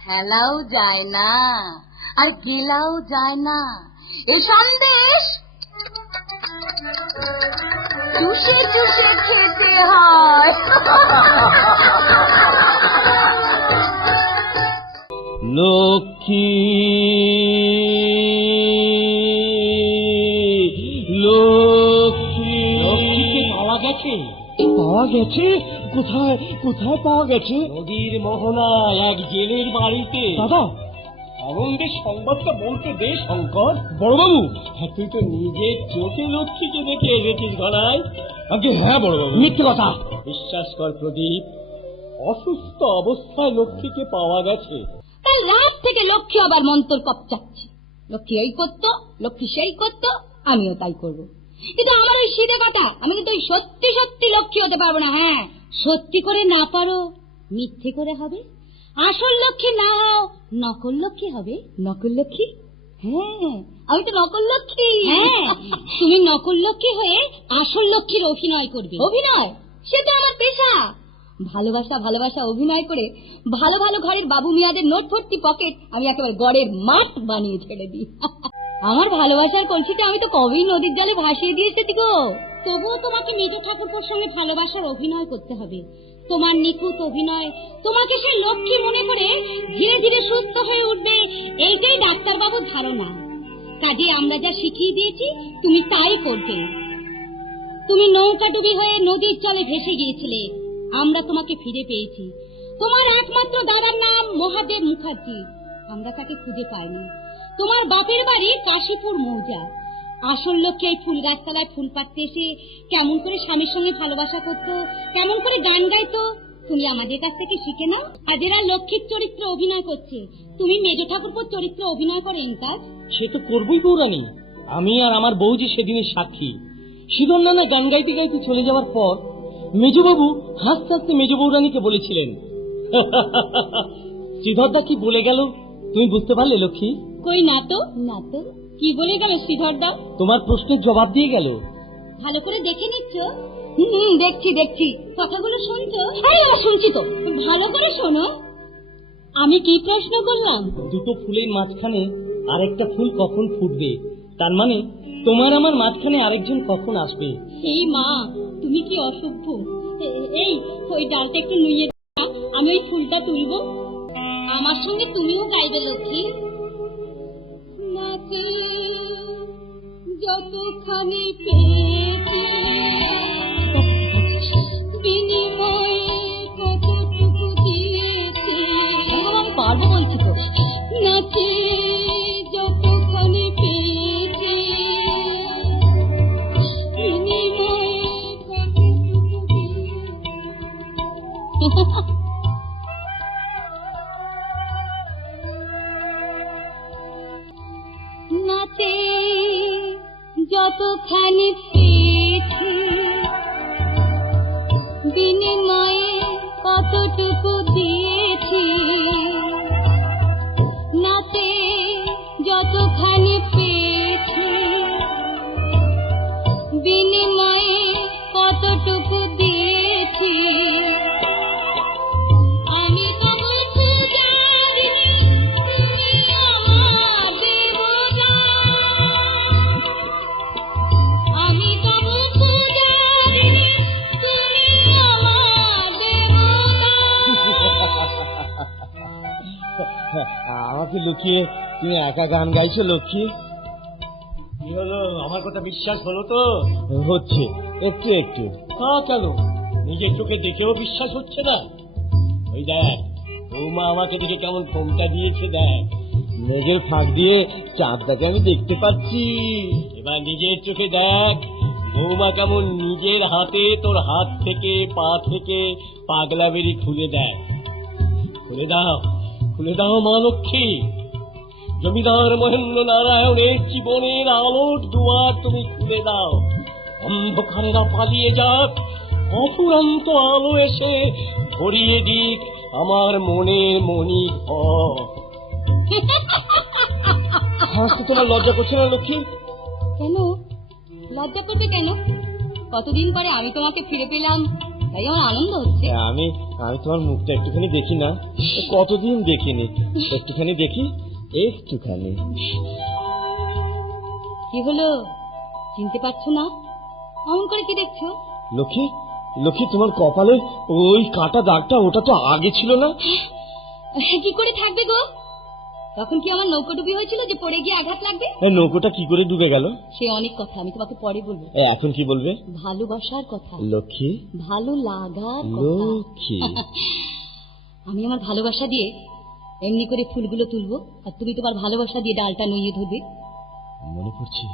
ফেলাও যায় না আর গেলাও যায় না। এই সন্দেশ চুষে চুষে খেতে হয়। লক্ষ্মী লক্ষ্মী লক্ষ্মীকে পাওয়া গেছে। পাওয়া গেছে? কোথায় কোথায় পাওয়া গেছে? নদীর মোহনায় এক জেলের বাড়িতে। দাদা, আনন্দের সংবাদটা বলতে দে শঙ্কর। বড়বাবু, তুই তো নিজের চোখে লক্ষ্মীকে দেখে এসেছিস গলায়। আগে হ্যাঁ বড়বাবু। মিথ্যে কথা। বিশ্বাস কর প্রদীপ, অসুস্থ অবস্থায় লক্ষ্মীকে পাওয়া গেছে। তাই রাত থেকে লক্ষ্মী আবার মন্তর কপচাচ্ছে। লক্ষ্মী এই করতো, লক্ষ্মী সেই করতো, আমিও তাই করবো। কিন্তু আমার ওই সিধে কথা, আমি কিন্তু সত্যি সত্যি লক্ষ্মী হতে পারবো না। হ্যাঁ, সত্যি করে না পারো মিথ্যে করে হবে। আসল লক্ষ্মী না হও, নকল লক্ষ্মী হবে। নকল লক্ষ্মী? হ্যাঁ, আমি তো নকল লক্ষ্মী। হ্যাঁ, তুমি নকল লক্ষ্মী হয়ে আসল লক্ষ্মীর অভিনয় করবে। অভিনয়? সে তো আমার পেশা। ভালোবাসা অভিনয় করে ভালো ভালো ঘরের বাবু মিয়াদের নোট ভর্তি পকেট আমি একেবারে গড়ের মাঠ বানিয়ে ছেড়ে দিই। আমার ভালোবাসার কলসিটা আমি তো কবেই নদীর জলে ভাসিয়ে দিয়েছি গো। তবুও তোমাকে মেজ ঠাকুরপোর সঙ্গে ভালোবাসার অভিনয় করতে হবে। তোমার নিখুঁত অভিনয় তোমাকে সে লক্ষ্মী মনে করে ধীরে ধীরে সুস্থ হয়ে উঠবে, এইটাই ডাক্তারবাবুর ধারণা। কাজে আমরা যা শিখিয়ে দিয়েছি তুমি তাই করবে। তুমি নৌকাডুবি হয়ে নদীর জলে ভেসে গিয়েছিলে, আমরা তোমাকে ফিরে পেয়েছি। তোমার একমাত্র দাদার নাম মহাদেব মুখার্জি, আমরা তাকে খুঁজে পাইনি। তোমার বাপের বাড়ি কাশীপুর মৌজা। আসল লক্ষ্যে এই ফুল গাছতলায় ফুল পাড়তে এসে কেমন করে স্বামীর সঙ্গে ভালোবাসা করতো, কেমন করে গান গাইতো, তুমি আমাদের কাছ থেকে শিখে নাও। আজ এরা লক্ষ্মীর চরিত্র অভিনয় করছে, তুমি মেজ ঠাকুরপোর চরিত্র অভিনয় করে ইনকাজ। সে তো করবই বৌরানী। আমি আর আমার বৌজি সেদিনের সাক্ষী। সিধন নানা গান গাইতে গাইতে চলে যাওয়ার পর মেজবাবু হাসতে হাসতে মেজ বৌরানীকে বলেছিলেন, শ্রীধরদা কি বলে গেল তুমি বুঝতে পারলে লক্ষ্মী? কই না তো, না তো। কি বলে গেল শ্রীধরদা? তোমার প্রশ্নের জবাব দিয়ে গেল। ভালো করে দেখে নিচ্ছ? দেখছি। কথাগুলো শুনছো? হ্যাঁ শুনছি তো। ভালো করে শোনো। আমি কি প্রশ্ন করলাম? দুটো ফুলের মাঝখানে আরেকটা ফুল কখন ফুটবে, তার মানে তোমার আমার মাঝখানে আরেকজন কখন আসবে। এই মা, তুমি কি অসভ্য। এই ওই ডালটা একটু নুইয়ে দাও, আমি ওই ফুলটা তুলবো। আমার সঙ্গে তুমিও গাইবে লক্ষ্মী। নাচে যতখানি পেয়েছি বিনিময়ে কতটুকু দিয়েছি। আমি পারবো বলছি তো। নাচে যতখানি পেয়েছি নাতে যতখানি পেয়েছি বিনিময়ে কতটুকু দিয়েছি, নাতে যতখানি পেয়েছি বিনিময়ে কতটুকু দিয়েছি। আমি তবু পূজারিনী, তুমি আমার দেবতা। আমি তবু পূজারিনী, তুমি আমার দেবতা। আমাকে লুকিয়ে তুমি একা গান গাইছো লক্ষ্মী? কি হলো, আমার কথা বিশ্বাস হলো তো? হচ্ছে একটু একটু। তা কেন, নিজের চোখে দেখেও বিশ্বাস হচ্ছে না? ওই দেখ, বৌমা আমাকে দেখে কেমন ঘোমটা দিয়েছে দেখ। মেঘের ফাঁক দিয়ে চাঁদটাকে আমি দেখতে পাচ্ছি। এবার নিজের চোখে দেখ, বৌমা কেমন নিজের হাতে তোর হাত থেকে পা থেকে পাগলা বেরি খুলে দেয়। খুলে দাও, খুলে দাও মা লক্ষ্মী। জমিদার মহেন্দ্র নারায়ণের জীবনের আলোর দুয়ার তুমি খুলে দাও। অন্ধকারেরা পালিয়ে যাক, অফুরন্ত আলো এসে ভরিয়ে দিক আমার মনের মনি ঘর। হাসতে তোমার লজ্জা করছে না লক্ষ্মী? কেন লজ্জা করবে কেন? কতদিন পরে আমি তোমাকে ফিরে পেলাম, তাই আমার আনন্দ হচ্ছে। আমি তোমার মুখটা একটুখানি দেখি না, কতদিন দেখিনি। একটুখানি দেখি, একটুখানি। কি হলো, চিনতে পারছো না? অমন করে কি দেখছো? লক্ষ্মী, লক্ষ্মী তোমার কপালে ওই কাটা দাগটা, ওটা তো আগে ছিল না? কি করে থাকবে গো? তখন কি আমার নৌকো ডুবি হয়েছিল যে পড়ে গিয়ে আঘাত লাগবে? নৌকোটা কি করে ডুবে গেল? সে অনেক কথা, আমি তোমাকে পরে বলবো। এখন কি বলবে? ভালোবাসার কথা। লক্ষ্মী, ভালো লাগার কথা। লক্ষ্মী। আমি আমার ভালোবাসা দিয়ে এমনি করে ফুলগুলো তুলবো, আর তুমি তোমার ভালোবাসা দিয়ে ডালটা নইয়ে ধরবে। মনে পড়ছে,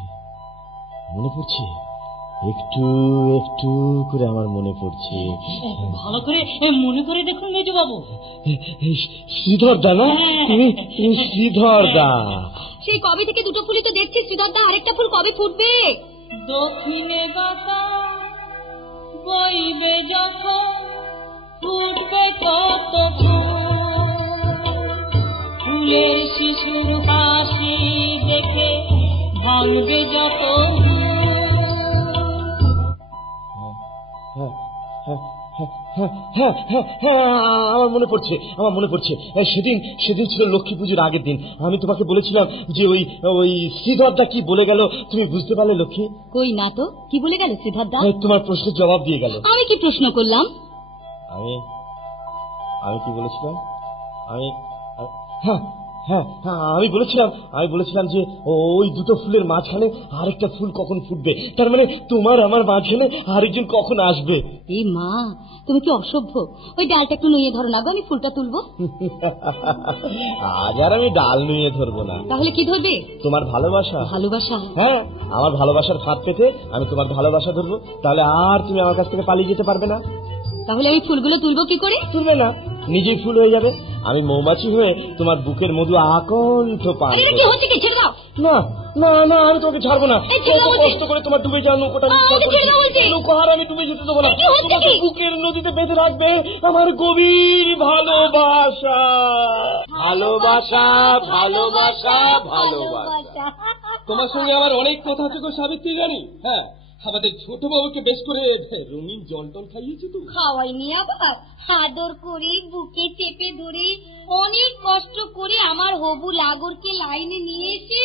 মনে পড়ছে, একটু একটু করে আমার মনে পড়ছে। ভালো করে মনে করে দেখুন মেজো বাবু। শ্রীধর দা না? তুমি শ্রীধর দা? সেই কবে থেকে দুটো ফুলই তো দেখছি শ্রীধর দা, আরেকটা ফুল কবে ফুটবে? দক্ষিণে বাতাস বইবে যখন ফুটবে কত ফুল, ফুলের শিশুর হাসি দেখে ভাঙবে যত। আমার মনে পড়ছে, আমার মনে পড়ছে। সেদিন সেদিন ছিল লক্ষ্মী পুজোর আগের দিন। আমি তোমাকে বলেছিলাম যে ওই ওই শ্রীধরদা কি বলে গেল, তুমি বুঝতে পারলে লক্ষ্মী? কই না তো, কি বলে গেল শ্রীধর দা? তোমার প্রশ্নের জবাব দিয়ে গেল। আমি কি প্রশ্ন করলাম? আমি আমি কি বলেছিলাম? আমি হ্যাঁ হ্যাঁ হ্যাঁ আমি বলেছিলাম যে ওই দুটো ফুলের মাঝখানে আরেকটা ফুল কখন ফুটবে, তার মানে তোমার আমার মাঝখানে আরেকজন কখন আসবে। এই মা, তুমি কি অসভ্য? ওই ডালটা একটু নুয়ে ধরো না গো, আমি ফুলটা তুলবো। আজ আর আমি ডাল নুয়ে ধরবো না। তাহলে কি ধরবে? তোমার ভালোবাসা। ভালোবাসা? হ্যাঁ, আমার ভালোবাসার ফাঁদ পেতে আমি তোমার ভালোবাসা ধরবো, তাহলে আর তুমি আমার কাছ থেকে পালিয়ে যেতে পারবে না। তাহলে আমি ফুলগুলো তুলবো কি করে? তুলবে না, নিজেই ফুল হয়ে যাবে। আমি মৌমাছি হয়ে তোমার বুকের মধু আকণ্ঠ পান করব। কি হচ্ছে কি? ছেড়ে দাও। না না না, আমি তোমাকে ছাড়বো না। কষ্ট করে তোমার ডুবে যাওয়া নৌকোটা নৌকো আর আমি ডুবে যেতে দেবো না। তোমাকে বুকের নদীতে বেঁধে রাখবে আমার গভীর ভালোবাসা। ভালোবাসা ভালোবাসা ভালোবাসা। তোমার সঙ্গে আমার অনেক কথা আছে গো সাবিত্রী রানী। হ্যাঁ, আমাদের ছোট বাবুকে বেশ করে রঙিন জল টল খাইয়েছে তো? খাওয়াইনি আবার, আদর করে বুকে চেপে ধরে অনেক কষ্ট করে আমার হবু লাগরকে লাইনে নিয়ে এসে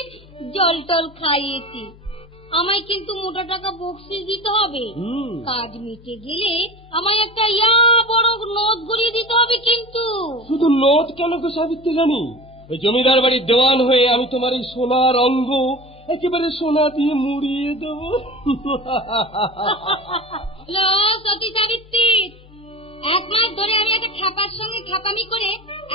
জল টল খাইয়েছি। আমায় কিন্তু মোটা টাকা বকশিশ দিতে হবে। কাজ মিটে গেলে আমায় একটা বড় নদ গড়িয়ে দিতে হবে। কিন্তু শুধু নদ কেন গো সাবিত্রী রানী, ওই জমিদার বাড়ির দেওয়ান হয়ে আমি তোমার এই সোনার অঙ্গ একেবারে সোনা দিয়ে মুড়িয়ে দেবো। সতী সাবিত্রী, 1 মাস ধরে আমি একটা খ্যাপার সঙ্গে খ্যাপামি করে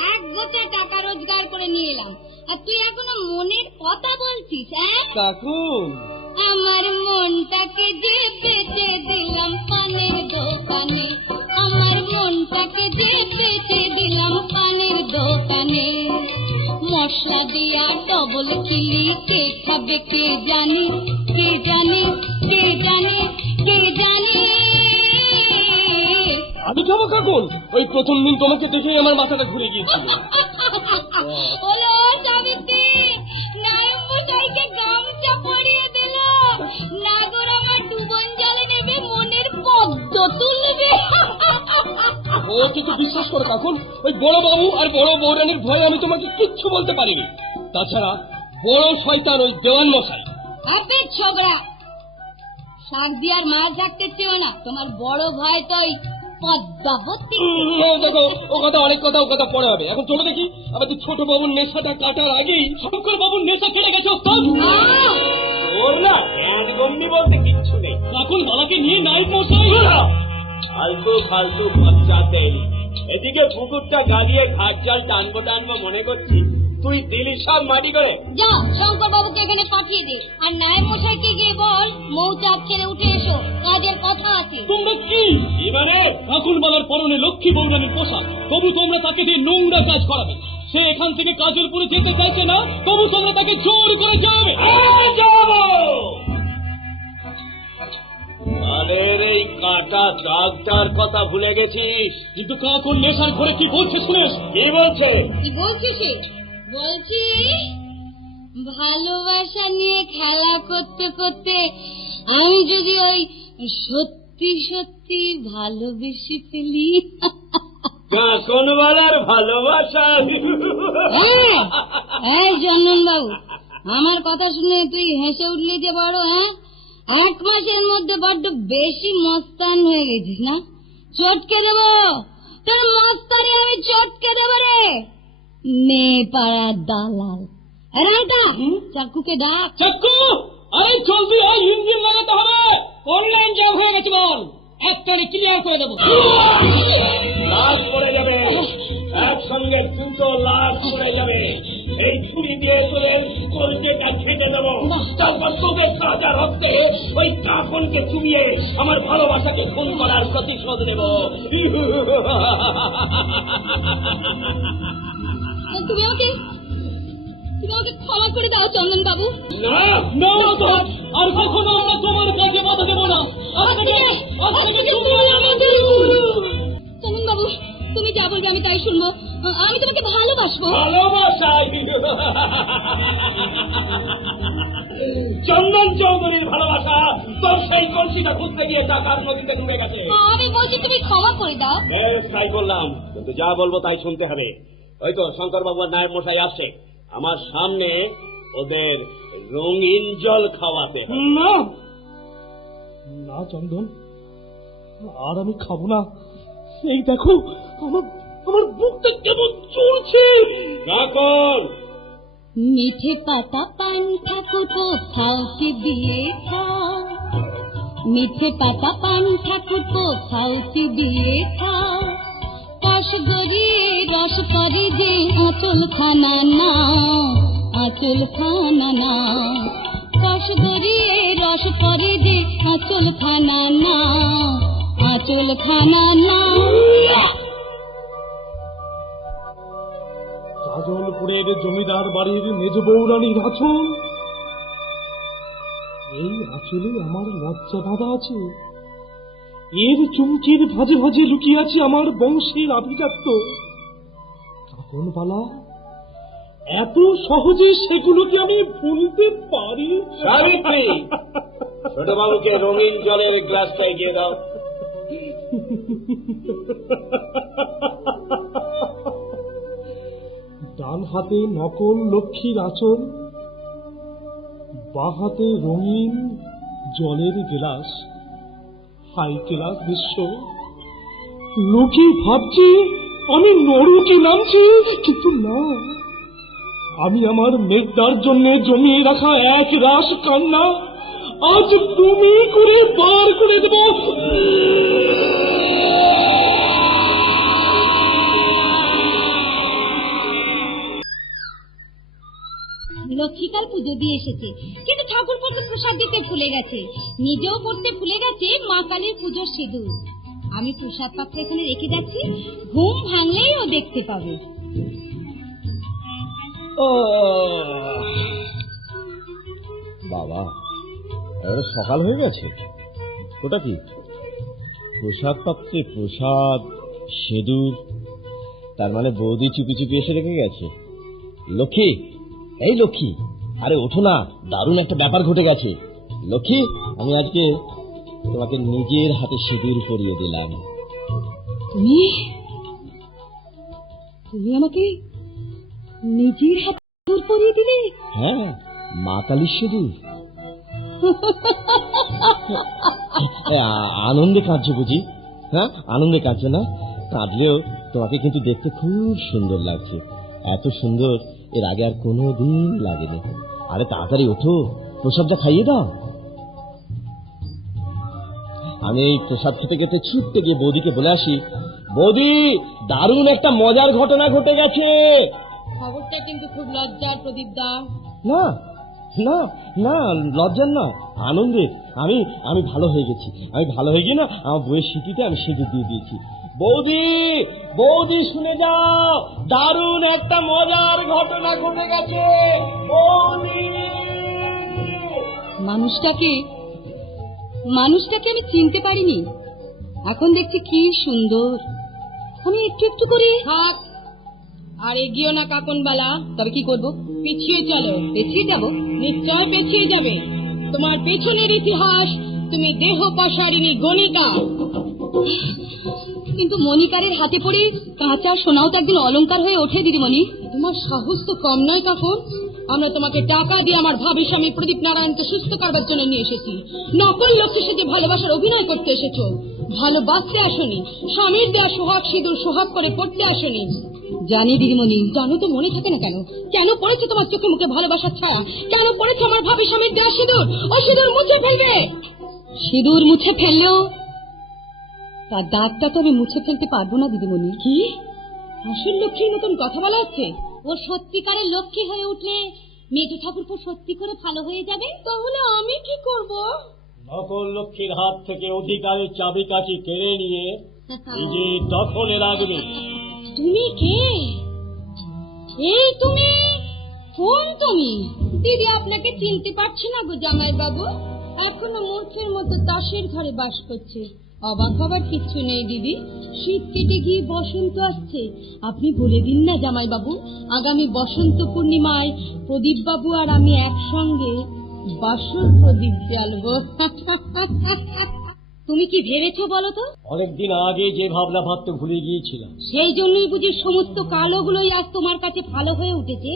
1 গোটা টাকা রোজগার করে নিয়ে এলাম, আর তুই এখনো মনের কথা বলছিস? কাকুন, আমার মনটাকে যে বেচে দিলাম পানের দোকানে, আমার মনটাকে যে বেচে দিলাম পানের দোকানে, মশ মশলা দিয়া ডবল চিলি কে খাবে কে জানে, কে জানে, কে জানে, কে জানে। আমি খাবো কাকুন? ওই প্রথম দিন তোমাকে দেখেই আমার মাথাটা ঘুরে গিয়েছিল। হলো সাবিত্রী, নায়ক মশাইকে গামছা পরিয়ে দিল। নাগর আমার ডুবন জলে নেবে, মনের পদ্ম তুলবে। ও কিন্তু বিশ্বাস করো কাকুন, ওই বড় বাবু আর বড় বৌরানির ভয়ে আমি তোমাকে কিচ্ছু বলতে পারিনি। তাছাড়া বড় শয়তান ওই দেওয়ান মশাই। আপে ঝগড়া, শাক দিয়ার মাছ রাখতে চেও না, তোমার বড় ভাই তো ওই পদ্মাবতী। দেখো, ও কথা অনেক কথা, ও কথা পরে হবে। এখন চলো দেখি আমাদের ছোট বাবুর নেশাটা কাটার আগেই শঙ্কর বাবুর নেশা ছেড়ে গেছে। ওর না গন্ডি বলতে কিচ্ছু নেই। কাকুন বাবাকে নিয়ে নাই মশাই। ফালতু ফালতু বাচ্চাতেই এদিকে পুকুরটা গালিয়ে ঘাট জাল টানবো মনে করছি, তুই দিলি সব মাটি করে। যা শঙ্কর বাবুকে এখানে পাঠিয়ে দে, আর নায়ক মশাইকে গিয়ে বল মৌচাক ছেড়ে উঠে এসো, কাজের কথা আছে। তোমরা কি এবারে কাকুন বাবার পরনে লক্ষ্মী বৌরানির পোশাক, তবু তোমরা তাকে দিয়ে নোংরা কাজ করাবে। সে এখান থেকে কাজের উপরে যেতে চাইছে না, তবু তোমরা তাকে জোর করে যাবে। তাদের এই কাটা দাগটার কথা ভুলে গেছিস, কিন্তু কাকুন নেশার ঘরে কি বলছে শুনিস? কি বলছে? কি বলছে সে? বলছি ভালোবাসা নিয়ে খেলা করতে করতে আমি যদি ওই সত্যি সত্যি ভালোবেসে ফেলি। কাকুন বলার ভালোবাসা। এই চন্দন বাবু, আমার কথা শুনে তুই হেসে উঠলি যে বড়, হ্যাঁ? 1 মাসের মধ্যে বড্ড বেশি মস্তান হয়ে গেছিস না? চটকে দেবো তোর মস্তানি, আমি চটকে দেবো রে। মেয়ে পাড়ার দালাল রাইটা, চাকুকে ডাক। চাকু, আরে জলদি আয়, ইঞ্জিন লাগাতে হবে। অনলাইন জব হয়ে গেছে, বল একটারে ক্লিয়ার করে দেবো। লাশ পড়ে যাবে, একসঙ্গে 2টো লাশ পড়ে যাবে। এই ছুরি দিয়ে তোদের কলজেটা খেটে দেবো, তারপর তোদের তাজা রক্তে ওই কাফনকে চুবিয়ে আমার ভালোবাসাকে খুন করার প্রতিশোধ দেব। তুমি আমাকে ক্ষমা করে দাও চন্দন বাবু। না না, আর কখনো আমরা তোমার কাছে বাধা দেবো না। চন্দন বাবু, তুমি যা বলবে আমি তাই শুনবো। আমি তোমাকে ভালোবাসবো। ভালোবাসা চন্দন চৌধুরীর ভালোবাসা তোর সেই কলসিটা খুঁজতে গিয়ে টাকার নদীতে ডুবে গেছে। আমি বলছি তুমি ক্ষমা করে দাও। বেশ, তাই বললাম, কিন্তু যা বলবো তাই শুনতে হবে। ওই তো শঙ্কর বাবু আর নায়ক মশাই আসছে, আমার সামনে ওদের রঙিন জল খাওয়াতে হবে। না না চন্দন, আর আমি খাবো না। এই দেখো আমার বুকটা কেমন চলছে। কাকর, মিঠে পাতা পান ঠাকুর খাওতে দিয়েছা, মিঠে পাতা পান ঠাকুর খাওতে দিয়েছা, কষ গড়িয়ে রস করে যে আঁচল খানা না, আঁচল খানা না, কষ গড়িয়ে রস করে যে আঁচল খানা না, আঁচল খানা না। কাজলপুরের জমিদার বাড়ির মেজ বৌরানীর আঁচল, এই আঁচলে আমার লজ্জা বাঁধা আছে। এর চুমকির ভাজে ভাজে লুকিয়ে আছে আমার বংশের আভিজাত্য। কাকনবালা, এত সহজে সেগুলোকে আমি ভুলতে পারি? সাবিত্রী, ছোট বাবুকে রঙিন জলের গ্লাসটা এগিয়ে দাও। ডান হাতে নকল লক্ষ্মীর আঁচল, বাঁ হাতে রঙিন জলের গ্লাস। হাই ক্লাস দৃশ্য। লোকে ভাবছি আমি নরকে নামছি, কিন্তু না, আমি আমার মেঘদার জন্য জমিয়ে রাখা এক রাস কান্না আজ তুমি করে বার করে দেব। লক্ষ্মীকাল পুজো দিয়ে এসেছে, কিন্তু ঠাকুর পড়তে প্রসাদ দিতে ভুলে গেছে, নিজেও পড়তে ভুলে গেছে মা কালীর পুজোর সিঁদুর। আমি প্রসাদ পাত্র এখানে রেখে যাচ্ছি, ঘুম ভাঙলেই ও দেখতে পাবে। বাবা, এবারে সকাল হয়ে গেছে। ওটা কি? প্রসাদ পাত্রে প্রসাদ, সিঁদুর। তার মানে বৌদি চুপি চুপি এসে রেখে গেছে। লক্ষ্মী, এই লক্ষ্মী, আরে ওঠো না, দারুণ একটা ব্যাপার ঘটে গেছে। লক্ষ্মী, আমি আজকে তোমাকে নিজের হাতে সিঁদুর পরিয়ে দিলাম। তুমি আমাকে নিজের হাতে সিঁদুর পরিয়ে দিলে? হ্যাঁ, মা কালীর সিঁদুর। আনন্দে কাঁদছো বুঝি? হ্যাঁ, আনন্দে কাঁদছো না? কাঁদলেও তোমাকে কিন্তু দেখতে খুব সুন্দর লাগছে। এত সুন্দর এর আগে আর কোনো দিন লাগেনি। আরে তাড়াতাড়ি ওঠো, প্রসাদটা খাইয়ে দাও। আমি এই প্রসাদ খেতে খেতে ছুটতে গিয়ে বৌদিকে বলে আসি, বৌদি, দারুণ একটা মজার ঘটনা ঘটে গেছে। খবরটা কিন্তু খুব লজ্জার, প্রদীপ দা। না না না, লজ্জার না, আনন্দের। আমি ভালো হয়ে গেছি। আমি ভালো হয়ে গিয়ে না, আমার বইয়ের সিটিতে আমি সিঁদুর দিয়ে দিয়েছি। বৌদি, বৌদি, শুনে যাও, দারুণ একটা মজার ঘটনা ঘটে গেছে। বৌদি, মানুষটাকে আমি চিনতে পারিনি। এখন দেখছি কি সুন্দর। আমি একটু একটু করে। থাক, আর এগিয়েও না কাকনবালা। তবে কি করব? পিছিয়ে চলো। পিছিয়ে যাব? নিশ্চয় পিছিয়ে যাবে। তোমার পেছনের ইতিহাস, তুমি দেহ পাশারিনী গণিকা। কিন্তু মণিকারের হাতে পড়ে কাঁচা সোনাও তো একদিন অলংকার হয়ে ওঠে দিদিমণি। তোমার সাহস তো কম নয় কাকন। আমরা তোমাকে টাকা দিয়ে আমার ভাবি স্বামী প্রদীপ নারায়ণকে সুস্থ করবার জন্য নিয়ে এসেছি। নকল লক্ষ্যে সেজে ভালোবাসার অভিনয় করতে এসেছো। ভালোবাসতে আসনি, স্বামীর দেয়া সোহাগ সিঁদুর সোহাগ করে পড়তে আসনি। জানি দিদিমণি। জানো তো মনে থাকে না কেন? কেন পড়েছে তোমার চোখে মুখে ভালোবাসার ছায়া? কেন পড়েছে আমার ভাবি স্বামীর দেয়া সিঁদুর? ও সিঁদুর মুছে ফেলবে। সিঁদুর মুছে ফেললেও তার দাগটা তো আমি মুছে ফেলতে পারবো না দিদিমণি। কি আসল লক্ষ্মীর মতন কথা বলা হচ্ছে? ও সত্যিকারের লক্ষ্মী হয়ে উঠলে মেজো ঠাকুরপো সত্যি করে ভালো হয়ে যাবে। তাহলে আমি কি করব? নকল লক্ষ্মীর হাত থেকে অধিকারের চাবিকাঠি কেড়ে নিয়ে নিজের দখলে রাখবে। তুমি কে? এই তুমি? কোন তুমি? দিদি আপনাকে চিনতে পারছি না গো জামাই বাবু। এখনো মূর্খের মতো তাসের ঘরে বাস করছে। অবাক হবার কিচ্ছু নেই দিদি। শীত কেটে গিয়ে বসন্ত আসছে। আপনি বলে দিন না জামাই বাবু, আগামী বসন্ত পূর্ণিমায় প্রদীপ বাবু আর আমি একসঙ্গে বাসর প্রদীপ জ্বালবো। তুমি কি ভেবেছো বলো তো? অনেকদিন আগে যে ভাবনা ভাবতে ভুলে গিয়েছিলাম। সেই জন্যই বুঝি সমস্ত কালোগুলোই আজ তোমার কাছে ভালো হয়ে উঠেছে।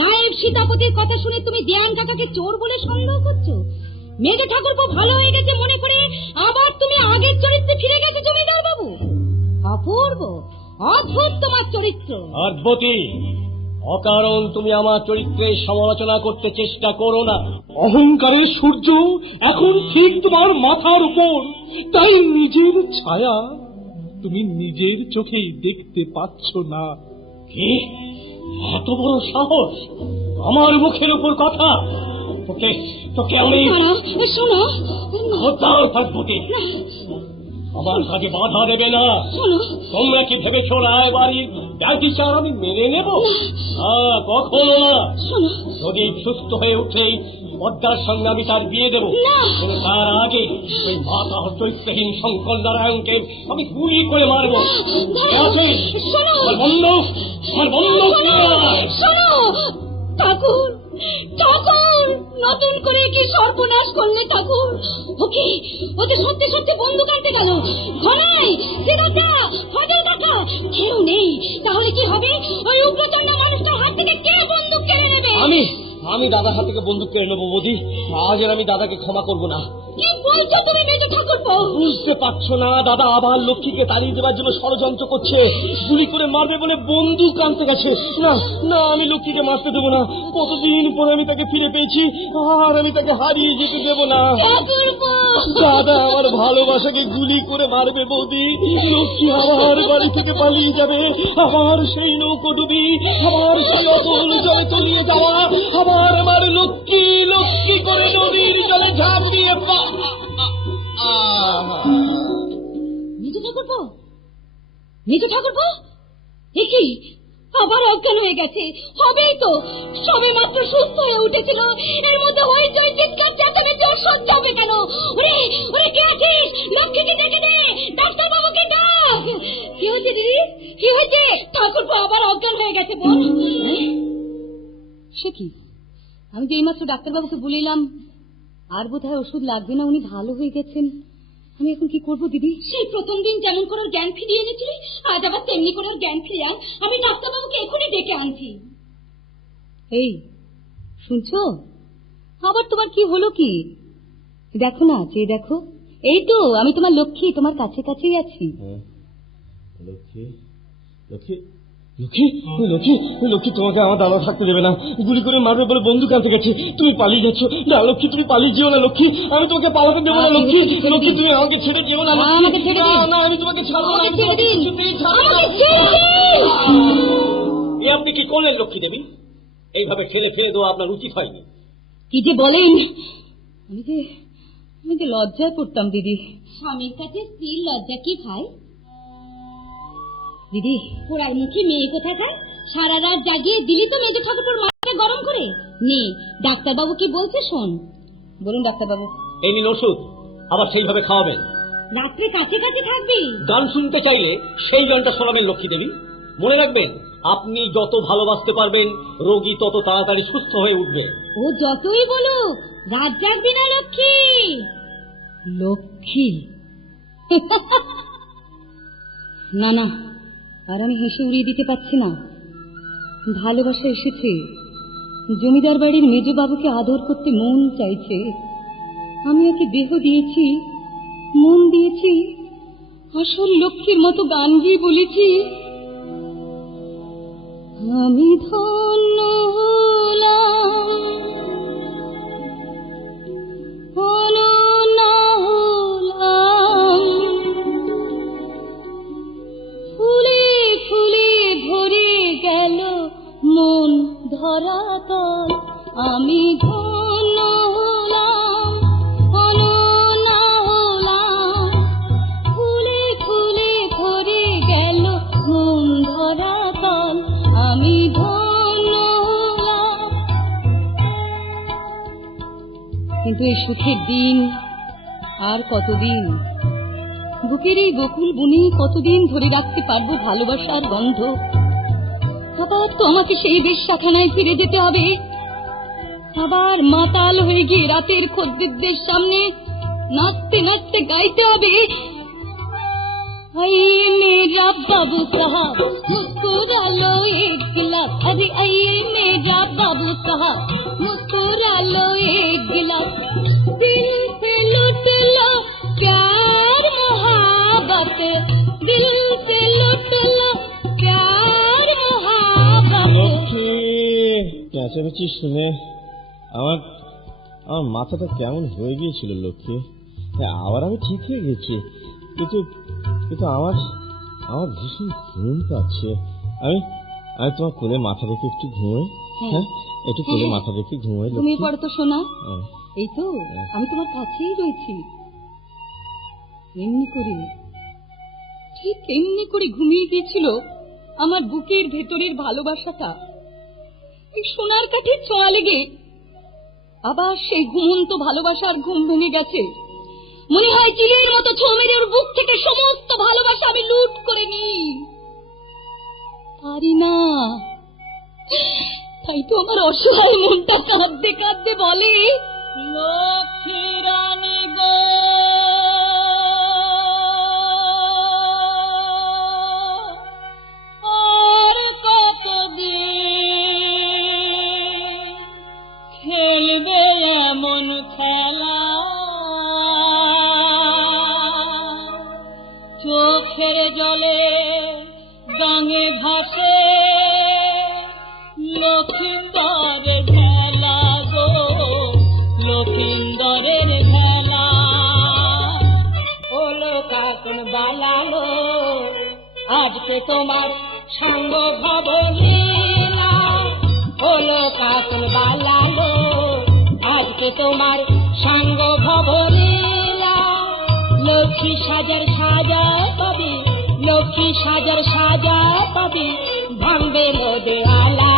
নায়েব সীতাপতির কথা শুনে তুমি দেয়ান কাকাকে চোর বলে সন্দেহ করছো। মেজো ঠাকুরপো ভালো হয়ে গেছে মনে করে আবার তুমি আগের চরিত্রে ফিরে গেছো জমিদার বাবু। অপূর্ব, অদ্ভুত তোমার চরিত্র। আদ্বতী, অকারণ তুমি আমার চরিত্রের সমালোচনা করতে চেষ্টা করো না। অহংকারের সূর্য এখন ঠিক তোমার মাথার উপর, তাই নিজের ছায়া তুমি নিজের চোখেই দেখতে পাচ্ছ না। কি এত বড় সাহস আমার মুখের উপর কথা? তোকে তোকে আমি শোনো, কোথাও থাকবো কি? আমার কাজে বাধা দেবে না। তোমরা কি ভেবেছো রায় বাড়ির বিচার আমি মেনে নেব? কখনো না। যদি সুস্থ হয়ে উঠলেই পদ্মার সঙ্গে আমি তার বিয়ে দেবো। তার আগে ওই মাথা চরিত্রহীন শঙ্কর নারায়ণকে আমি গুলি করে মারবো। আমার বন্ধু ঠাকুর, ঠাকুর, নতুন করে কি সর্বনাশ করলে ঠাকুর? ওকে ওকে সত্যি সত্যি বন্দুক আনতে গেল। ঘনাই, সিরাজা, ফজল কাকা কেউ নেই। তাহলে কি হবে? ওই উগ্রচণ্ডা মানুষটার হাত থেকে কে বন্দুক কেড়ে নেবে? আমি দাদার হাত থেকে বন্দুক কেড়ে নেবো বৌদি। আজ আর আমি দাদাকে ক্ষমা করবো না। কি বলছো তুমি মেজো ঠাকুরপো? বুঝতে পারছো না? দাদা আবার লক্ষ্মীকে তাড়িয়ে দেওয়ার জন্য ষড়যন্ত্র করছে। গুলি করে মারবে বলে বন্দুক আনতে গেছে। না না, আমি লক্ষ্মীকে মারতে দেবো না। কতদিন পরে আমি তাকে ফিরে পেয়েছি, আর আমি তাকে হারিয়ে যেতে দেবো না। দাদা আমার ভালোবাসাকে গুলি করে মারবে বৌদি। লক্ষ্মী আবার বাড়ি থেকে পালিয়ে যাবে। আবার সেই নৌকো ডুবি, আবার সেই অতল জলে তলিয়ে যাওয়া, আবার আমার লক্ষ্মী লক্ষ্মী করে নদীর জলে ঝাঁপ দিয়ে মেজো ঠাকুরপো, এ কি আবার অজ্ঞান হয়ে গেছে। হবেই তো, সবে মাত্র সুস্থ হয়ে উঠেছিল, এর মধ্যে হইচই চিৎকার চেঁচামেচি ওর সহ্য হবে কেন? ওরে ওরে, কে আছিস? লক্ষ্মীকে ডেকে দে, ডাক্তার বাবুকে ডাক। কি হয়েছে দিদি, কি হয়েছে? ঠাকুরপো আবার অজ্ঞান হয়ে গেছে। বল। সে কি, আমি যে এইমাত্র ডাক্তারবাবুকে বলিলাম আর বোধহয় ওষুধ লাগবে না, উনি ভালো হয়ে গেছেন। আমি এখন কি করবো দিদি? সেই প্রথম দিন যেমন করে জ্ঞান ফিরিয়ে এনেছিলি, আজ আবার তেমনি করে জ্ঞান ফিরিয়ে আন। আমি ডাক্তারবাবুকে এখনই ডেকে আনছি। এই শুনছো, আবার তোমার কি হলো? কি দেখো না, চেয়ে দেখো। এই তো আমি তোমার লক্ষ্মী, তোমার কাছে কাছেই আছি। লক্ষ্মী, লক্ষ্মী, লক্ষ্মী, লক্ষ্মী, লক্ষ্মী, তোমাকে আমার দাদা থাকতে দেবে না, গুলি করে মারবে বলে বন্দুক আনতে গেছে, তুমি পালিয়ে যাচ্ছ। না লক্ষ্মী, তুমি পালিয়ে যেও না লক্ষ্মী, আমি তোমাকে পালাতে দেবো না লক্ষ্মী। লক্ষ্মী, তুমি আমাকে ছেড়ে যেও না লক্ষ্মী। আমাকে ছেড়ে দিন। না, আমি তোমাকে ছাড়বো না, ছেড়ে দিন। এ আপনি কি করলেন লক্ষ্মী দেবী? এইভাবে ঠেলে ফেলে দেওয়া আপনার উচিত হয়নি। কি যে বলেন, আমি যে লজ্জায় পড়তাম দিদি। স্বামীর কাছে স্ত্রীর লজ্জা কি ভাই? দিদি, পোড়ার মুখী মেয়ে কোথাকার, সারা রাত জাগিয়ে দিলি তো মেজো ঠাকুরপুর মাথায় গরম করে। নে, ডাক্তারবাবু কি বলছে শোন। বলুন ডাক্তারবাবু। এই নিন ওষুধ, আবার সেইভাবে খাওয়াবেন। রাত্রে কাছে কাছে থাকবি। গান শুনতে চাইলে সেই গানটা শোনাবেন লক্ষ্মী দেবী। মনে রাখবেন, আপনি যত ভালোবাসতে পারবেন, রোগী তত তাড়াতাড়ি সুস্থ হয়ে উঠবে। ও যতই বলুক, রাত জাগবি না লক্ষ্মী। লক্ষ্মী না না, আর আমি হেসে উড়িয়ে দিতে পারছি না। ভালোবাসা এসেছে, জমিদার বাড়ির মেজো বাবুকে আদর করতে মন চাইছে। আমি ওকে দেহ দিয়েছি, মন দিয়েছি, আসল লক্ষ্মীর মতো গান গিয়ে বলেছি, আমি ধন্য হলাম, অনন্যা হলাম, ফুলে ফুলে ভরে গেল মন ধরাতল, আমি ধন্য হলাম, অনন্যা হলাম, ফুলে ফুলে ভরে গেল মন ধরাতল, আমি ধন্য হলাম। কিন্তু এই সুখের দিন আর কতদিন? বুকের এই বকুল বুনি কতদিন ধরে রাখতে পারবো ভালোবাসার গন্ধ? আবার তো আমাকে সেই বেশ্যাখানায় ফিরে যেতে হবে, আবার মাতাল হয়ে গিয়ে রাতের খদ্দেরদের সামনে নাচতে নাচতে গাইতে হবে, आइए मेरा बाबू साहब मुस्कुरा लो एक गिलास, अरे आइए मेरा बाबू साहब मुस्कुरा लो एक गिलास, दिल से लुट लो प्यार मोहब्बत, दिल से लुट लो प्यार मोहब्बत। লক্ষ্মী, চেঁচামেচি শুনে আমার মাথাটা কেমন হয়ে গিয়েছিল লক্ষ্মী। আবার আমি ঠিক হয়ে গেছি, কিন্তু আমার ভীষণ ঘুম পাচ্ছে। আমি তোমার কোলে মাথা রেখে একটু ঘুমোই। হ্যাঁ, একটু কোলে মাথা রেখে ঘুমোই। তুমি পড়ো তো শোনা। এই তো আমি তোমার কাছেই রয়েছি। এমনি করে, ঠিক এমনি করে ঘুমিয়ে গিয়েছিল আমার বুকের ভেতরের ভালোবাসাটা। এই সোনার কাঠে ছোঁয়া লেগে আবার সেই ঘুমন্ত ভালোবাসার ঘুম ভেঙে গেছে। মনে হয় চিলের মতো ছো মেরে ওর বুক থেকে সমস্ত ভালোবাসা আমি লুট করে নিই। পারি না, তাই তো আমার অসহায় মনটা কাঁদতে কাঁদতে বলে, লক্ষ্মী রানী গো, আর কতদিন খেলবে এমন খেলা, চোখের জলে গাঙে ভাসে লক্ষিন্দরের খেলা গো, লক্ষিন্দরের খেলা। ওলো কাকন বালালো আজকে তোমার সাঙ্গ ভবলীলা, ওলো কাকন বালালো আজকে তোমার সাঙ্গ ভবলীলা। লক্ষ্মী সাজার সাজা পাবি, লক্ষ্মী সাজার সাজা পাবি, ভাঙ্গ বেলো দেওয়ালা।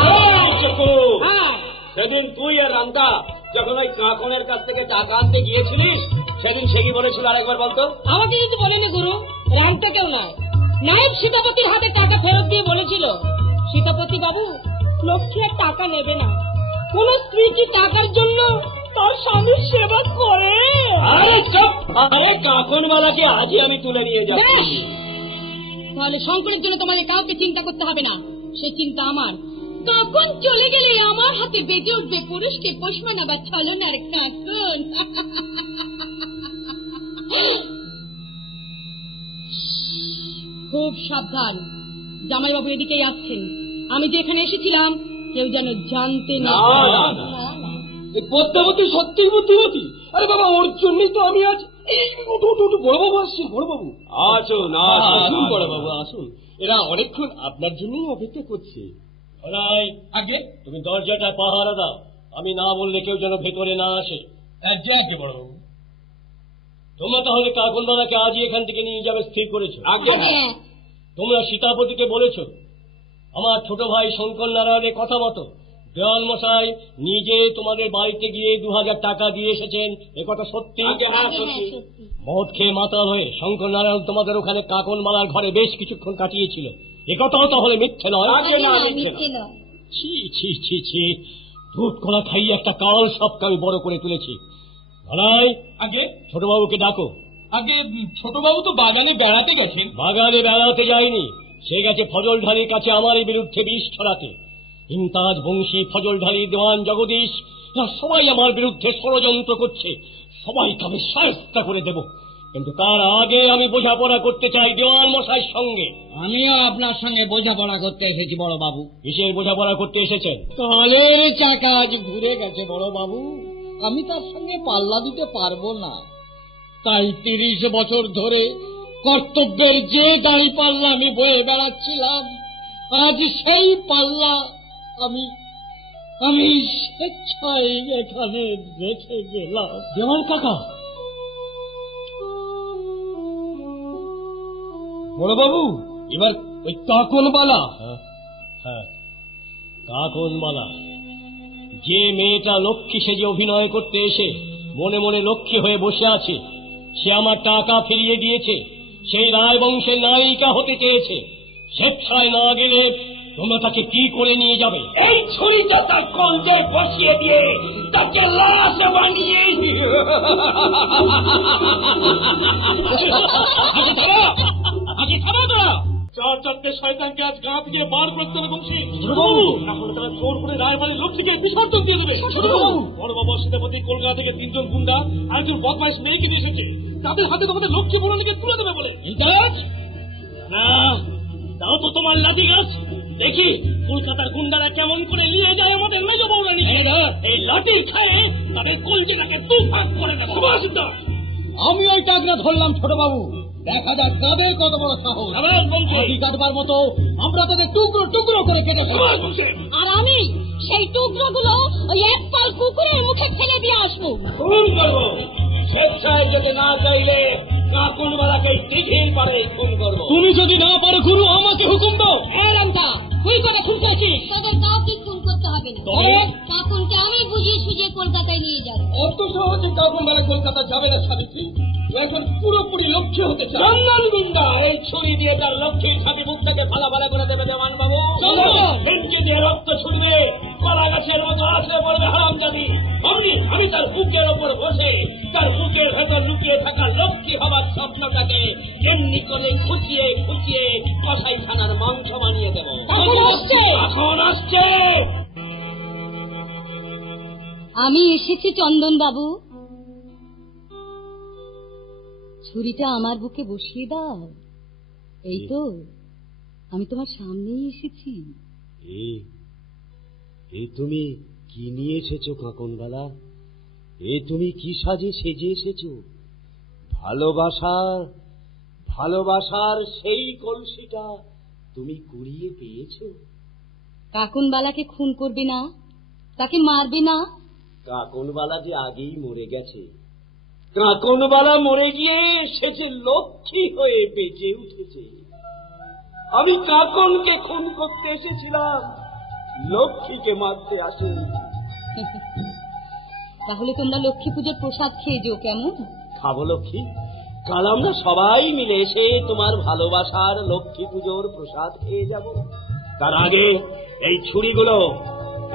সেদিন তুই আর রামদা যখন ওই কাকনের কাছ থেকে টাকা আনতে গিয়েছিলিস, সেদিন সে কি বলেছিল আরেকবার বলতো? আমাকে কিছু বলেনি গুরু, রামটা কেউ নয়, নায়েব সীতাপতির হাতে টাকা ফেরত দিয়ে বলেছিল, সীতাপতি বাবু, লক্ষ্মী আর টাকা নেবে না। কোন স্ত্রী কি টাকার জন্য তার স্বামীর সেবা করে? আরে চুপ! আরে কাকনওয়ালাকে আজই আমি তুলে নিয়ে যাব। তাহলে শঙ্করের জন্য তোমাকে কাউকে চিন্তা করতে হবে না, সে চিন্তা আমার। কাকন চলে গেলে আমার হাতে বেজে উঠবে পুরুষকে পোষমানা বা ছলনার কাকন। খুব সাবধান, জামাইবাবু এদিকেই আসছেন। আমি যে এখানে এসেছিলাম কেউ যেন জানতে না। পদ্মাবতী সত্যিই বুদ্ধিমতী। আরে বাবা, ওর জন্যই তো আমি আজ বড় বাবু আসছেন। বড় বাবু আসুন, আসুন বড় বাবু আসুন। এরা অনেকক্ষণ আপনার জন্যই অপেক্ষা করছে। আগে তুমি দরজাটা পাহারা দাও, আমি না বললে কেউ যেন ভেতরে না আসে। আগে বড় বাবু, তোমরা তাহলে কাকনবালাকে আজই এখান থেকে নিয়ে যাবে স্থির করেছো? আগে তোমরা সীতাপতিকে বলেছো আমার ছোট ভাই শঙ্কর নারায়ণের কথা মতো দেওয়ান মশাই নিজে তোমাদের বাড়িতে গিয়ে 2000 টাকা দিয়ে এসেছেন, এ কথা সত্যি? সত্যি। মদ খেয়ে মাতাল হয়ে শঙ্কর নারায়ণ তোমাদের ওখানে কাকনমালার ঘরে বেশ কিছুক্ষণ কাটিয়েছিল, এ কথাও তাহলে মিথ্যে নয়? ছি ছি ছি ছি, দুধ কলা খাইয়ে একটা কাল সবকে আমি বড় করে তুলেছি। ভালাই, আগে ছোটবাবুকে ডাকো। আগে ছোটবাবু তো বাগানে বেড়াতে গেছেন। বাগানে বেড়াতে যায়নি, সে গেছে ফজলঢালির কাছে আমারই বিরুদ্ধে বিষ ছড়াতে। ইমতাজ বংশী, ফজলঢালি, দেওয়ান জগদীশ, এরা সবাই আমার বিরুদ্ধে ষড়যন্ত্র করছে। সবাইকে আমি শায়েস্তা করে দেব, কিন্তু তার আগে আমি বোঝাপড়া করতে চাই দেওয়ান মশাইয়ের সঙ্গে। আমিও আপনার সঙ্গে বোঝাপড়া করতে এসেছি বড় বাবু। কিসের বোঝাপড়া করতে এসেছেন? কালের চাকা আজ ঘুরে গেছে বড় বাবু, আমি তার সঙ্গে পাল্লা দিতে পারবো না। তাই 30 বছর ধরে কর্তব্যের যে দাড়ি পাল্লা আমি বয়ে বেড়াচ্ছিলাম, আজ সেই পাল্লা আমি স্বেচ্ছায় এখানে রেখে গেলাম। দেওয়ান কাকা, বড় বাবু, এবার ওই কাকনবালা। হ্যাঁ, কাকনবালা, যে মেয়েটা লক্ষ্মী সেজে অভিনয় করতে এসে মনে মনে লক্ষ্মী হয়ে বসে আছে, সে আমার টাকা ফিরিয়ে দিয়েছে, সেই রায় বংশের নায়িকা হতে চেয়েছে। স্বেচ্ছায় না গেলে তোমরা তাকে কি করে নিয়ে যাবে? এই ছুরিটা তার কলজে বসিয়ে দিয়ে তাকে লাশ বানিয়ে চারটে শয়তানকে আজ গা থেকে বার করতে হবে বংশী। তাহলে তারা জোর করে রায়বাড়ির লক্ষ্মীকে বিসর্জন দিয়ে দেবে। বড় বাবা সীতাপতি কলকাতা থেকে 3 জন গুন্ডা আর একজন বদমাইশ মেয়েকে নিয়ে এসেছে, তাদের হাতে তোমাদের লক্ষ্মী বড়নিকে তুলে দেবে বলে। না, তাও তো তোমার লাঠি গাছ। দেখি কলকাতার গুন্ডারা কেমন করে নিয়ে যায় আমাদের মেজ বৌরানি। এই লাঠি খায়ে তাদের কলজিটাকে 2 ভাগ করে দেবো। আমি ওই টাকরা ধরলাম ছোট বাবু, দেখা যাক কাদের কত বড় সাহস। আদি কাটবার মতো আমরা তাদের টুকরো টুকরো করে কেটে ফেলবো। আর আমি সেই টুকরোগুলো ওই এক পাল কুকুরের মুখে ফেলে দিয়ে আসবো। খুন করবো, স্বেচ্ছায় যেতে না চাইলে কাকনবালাকে দিঘির পাড়ে খুন করবো। তুমি যদি না পারো গুরু, আমাকে হুকুম দাও। রামদা, তুই করে খুন করেছিস? তোদের কাউকে খুন করতে হবে না, কাকুনকে আমি বুঝিয়ে সুঝিয়ে কলকাতায় নিয়ে যাবো। অত সহজে কাকনবালা কলকাতা যাবে না সাবিত্রী, এখন পুরোপুরি লক্ষ্য হতে চায়। চন্দন গুন্ডা এই ছুরি দিয়ে তার লক্ষ্মীর ছাতি মুখটাকে ফালা ফালা করে দেবে দেওয়ান বাবু। বেঞ্চি দিয়ে রক্ত ছুড়বে, কলা গাছের মতো আসলে পড়বে হারামজাদি। আমি তার বুকের ওপর বসে তার বুকের ভেতর লুকিয়ে থাকা লক্ষ্মী হবার স্বপ্নটাকে এমনি করে খুঁচিয়ে খুঁচিয়ে কসাই খানার মাংস বানিয়ে দেব। এখন আসছে। আমি এসেছি চন্দন বাবু, ছুরিটা আমার বুকে বসিয়ে দাও। এই তো আমি তোমার সামনেই এসেছি। এই তুমি কি নিয়ে এসেছো কাকনবালা? এ তুমি কি সাজে সেজে এসেছো? ভালোবাসার সেই কলসিটা তুমি কুড়িয়ে পেয়েছো? কাকুনবালাকে খুন করবে না, তাকে মারবে না? কাকনবালা যে আগেই মরে গেছে। কাকনবালা মরে গিয়ে সে যে লক্ষ্মী হয়ে বেঁচে উঠেছে। আমি কাকনকে খুন করতে এসেছিলাম, লক্ষ্মীকে মারতে আসেনি। তাহলে তোমরা লক্ষ্মী পুজোর প্রসাদ খেয়ে যেও, কেমন? খাবো লক্ষ্মী, কাল আমরা সবাই মিলে এসে তোমার ভালোবাসার লক্ষ্মী পুজোর প্রসাদ খেয়ে যাব। তার আগে এই ছুরিগুলো,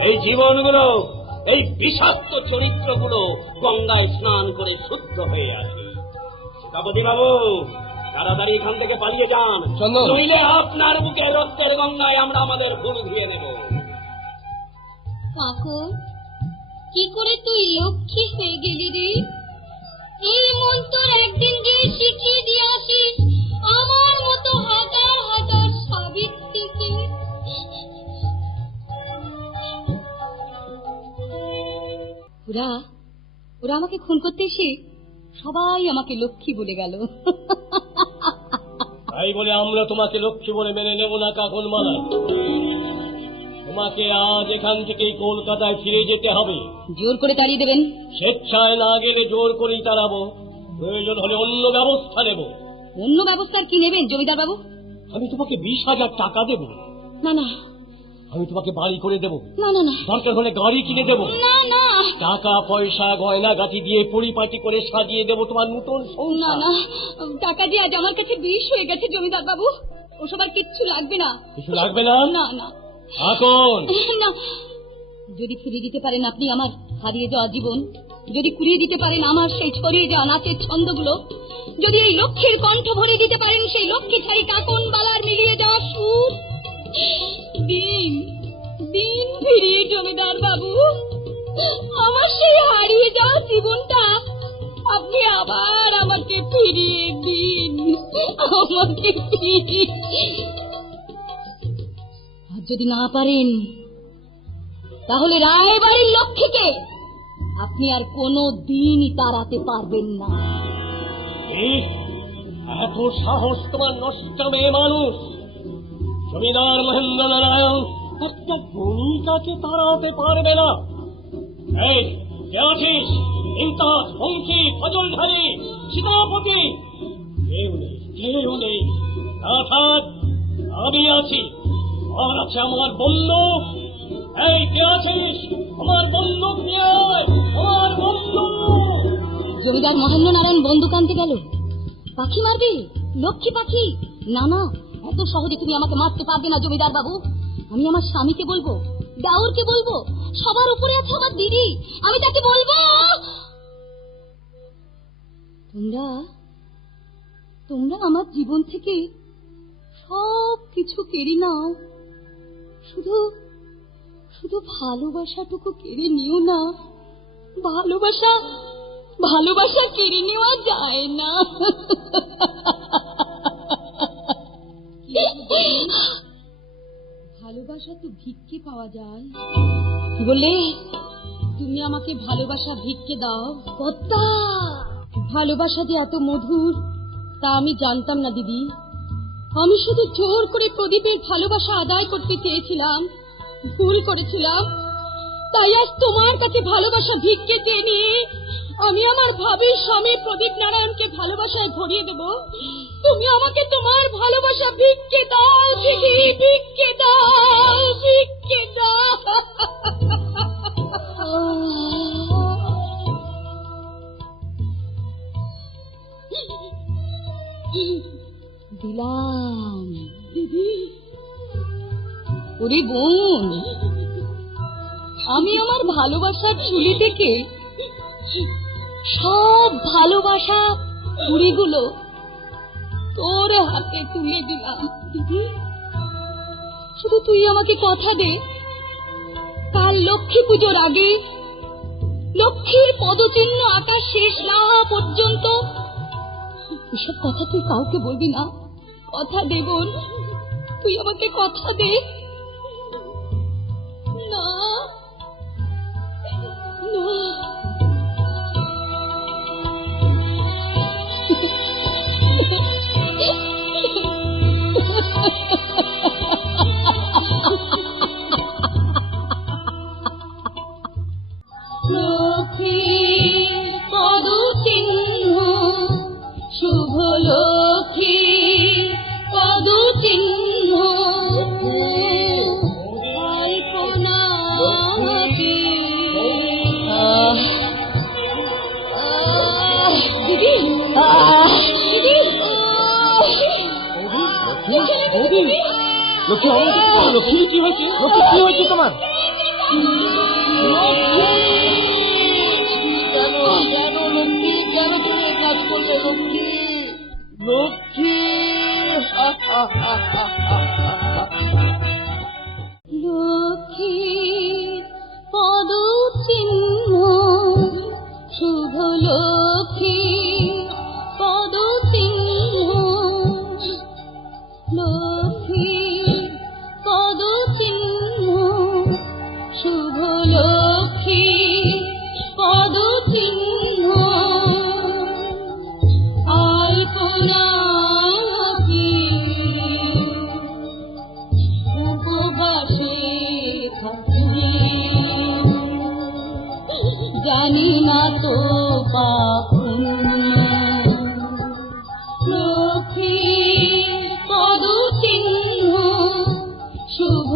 এই জীবনগুলো, এই বিষাক্ত চরিত্রগুলো গঙ্গায় স্নান করে শুদ্ধ হয়ে আসে। সীতাপতি বাবু, তাড়াতাড়ি এখান থেকে পালিয়ে যান, নইলে আপনার বুকে রক্তের গঙ্গায় আমরা আমাদের ভুল ধুয়ে নেব। কাকন, কি করে তুই লক্ষ্মী হয়ে গেলি রে? এই মন্ত্র একদিন গিয়ে শিখিয়ে দিয়ে আসিস আমার মতো হাজার হাজার সাবিত্রীকে। ওরা ওরা আমাকে খুন করতে এসে সবাই আমাকে লক্ষ্মী বলে গেল। তাই বলে আমরা তোমাকে লক্ষ্মী বলে মেনে নেব না কাকন মালা। তোমাকে আজ এখান থেকে কলকাতায় ফিরে যেতে হবে। জোর করে তাড়িয়ে দেবেন? স্বেচ্ছায় না গেলে জোর করেই তাড়াবো, প্রয়োজন হলে অন্য ব্যবস্থা নেব। অন্য ব্যবস্থার কি নেবেন জমিদার বাবু? আমি তোমাকে 20,000 টাকা দেব। না না, আমি তোমাকে বাড়ি করে দেব। না না না, দরকার হলে গাড়ি কিনে দেব। না না, টাকা পয়সা গয়না গাটি দিয়ে পরিপাটি করে সাজিয়ে দেব তোমার নতুন না সংসার। না, টাকা দিয়ে আজ আমার কাছে বিষ হয়ে গেছে জমিদার বাবু, ওসব আর কিচ্ছু লাগবে না। কিছু লাগবে না? না না এখন না, যদি ফিরিয়ে দিতে পারেন আপনি আমার হারিয়ে যাওয়া জীবন, যদি কুড়িয়ে দিতে পারেন আমার সেই ছড়িয়ে যাওয়া নাচের ছন্দগুলো, যদি এই লক্ষ্মীর কণ্ঠ ভরিয়ে দিতে পারেন সেই লক্ষ্মী ছাড়ি কাকন বালার মিলিয়ে যাওয়া সুর, দিন দিন ফিরিয়ে জমিদার বাবু, আমার সেই হারিয়ে যাওয়া জীবনটা আপনি আবার আমাকে ফিরিয়ে দিন, আমাকে ফিরিয়ে। আর যদি না পারেন তাহলে রায় বাড়ির লক্ষ্মীকে আপনি আর কোনো দিনই তাড়াতে পারবেন না। এত সাহস তোমার নষ্ট মেয়ে মানুষ! জমিদার মহেন্দ্র নারায়ণ একটা বণিকাকে তাড়াতে পারবে না। এই কে আছিস? ইমতাজ, বংশী, ফজলধারী, সীতাপতি, কেউ নেই। অর্থাৎ আমি আছি, আর আছে আমার বন্দুক। এই কে আছিস? আমার বন্দুক নিয়ে আয়, আমার বন্দুক। জমিদার মহেন্দ্র নারায়ণ বন্দুক আনতে গেল। পাখি মারবে? লক্ষ্মী পাখি? না না, এত সহজে তুমি আমাকে মারতে পারবে না জমিদার বাবু। আমি আমার স্বামীকে বলবো, দেওরকে বলবো, সবার উপরে আছে আমার দিদি, আমি তাকে বলবো। তোমরা আমার জীবন থেকে সব কিছু কেড়ে নাও, শুধু শুধু ভালোবাসাটুকু কেড়ে নিও না। ভালোবাসা কেড়ে নেওয়া যায় না। ভালোবাসা তো ভিক্ষে পাওয়া যায়। কি বললে? তুমি আমাকে ভালোবাসা ভিক্ষে দাও? কর্তা, ভালোবাসা যে এত মধুর তা আমি জানতাম না দিদি। আমি শুধু জোর করে প্রদীপের ভালোবাসা আদায় করতে চেয়েছিলাম, ভুল করেছিলাম। তাই আজ তোমার কাছে ভালোবাসা ভিক্ষে চেয়ে নিয়ে আমি আমার ভাবির স্বামী প্রদীপ নারায়ণকে ভালোবাসায় ভরিয়ে দেব। তুমি আমাকে তোমার ভালোবাসা ভিক্ষে দাও দিদি, ভিক্ষে দাও, ভিক্ষে দাও। দিলাম দিদি। ওরে বোন, আমি আমার ভালোবাসার ঝুলি থেকে সব ভালোবাসা কুড়িগুলো তোর হাতে তুলে দিলাম দিদি। শুধু তুই আমাকে কথা দে, কাল লক্ষ্মী পুজোর আগে লক্ষ্মীর পদচিহ্ন আকাশ শেষ না হওয়া পর্যন্ত এসব কথা তুই কাউকে বলবি না। কথা দে বোন, তুই আমাকে কথা দে। না না, লক্ষ্মীর পদচিহ্ন, শুভ লক্ষ্মীর পদচিহ্ন, লক্ষ্মী লক্ষ্মী কি হয়েছে? লক্ষ্মী কি হয়েছে তোমার? কেন তুমি এই কাজ করলে লক্ষ্মী? লক্ষ্মী লক্ষ্মীর পদচিহ্ন শুভ লক্ষ্মীর পদচিহ্ন লক্ষ্মীর পদচিহ্ন শুভ লক্ষ্মীর পদচিহ্ন আলপনাকি উপবাসে থাকি জানি না তো পাপ লক্ষ্মীর পদচিহ্ন শুভ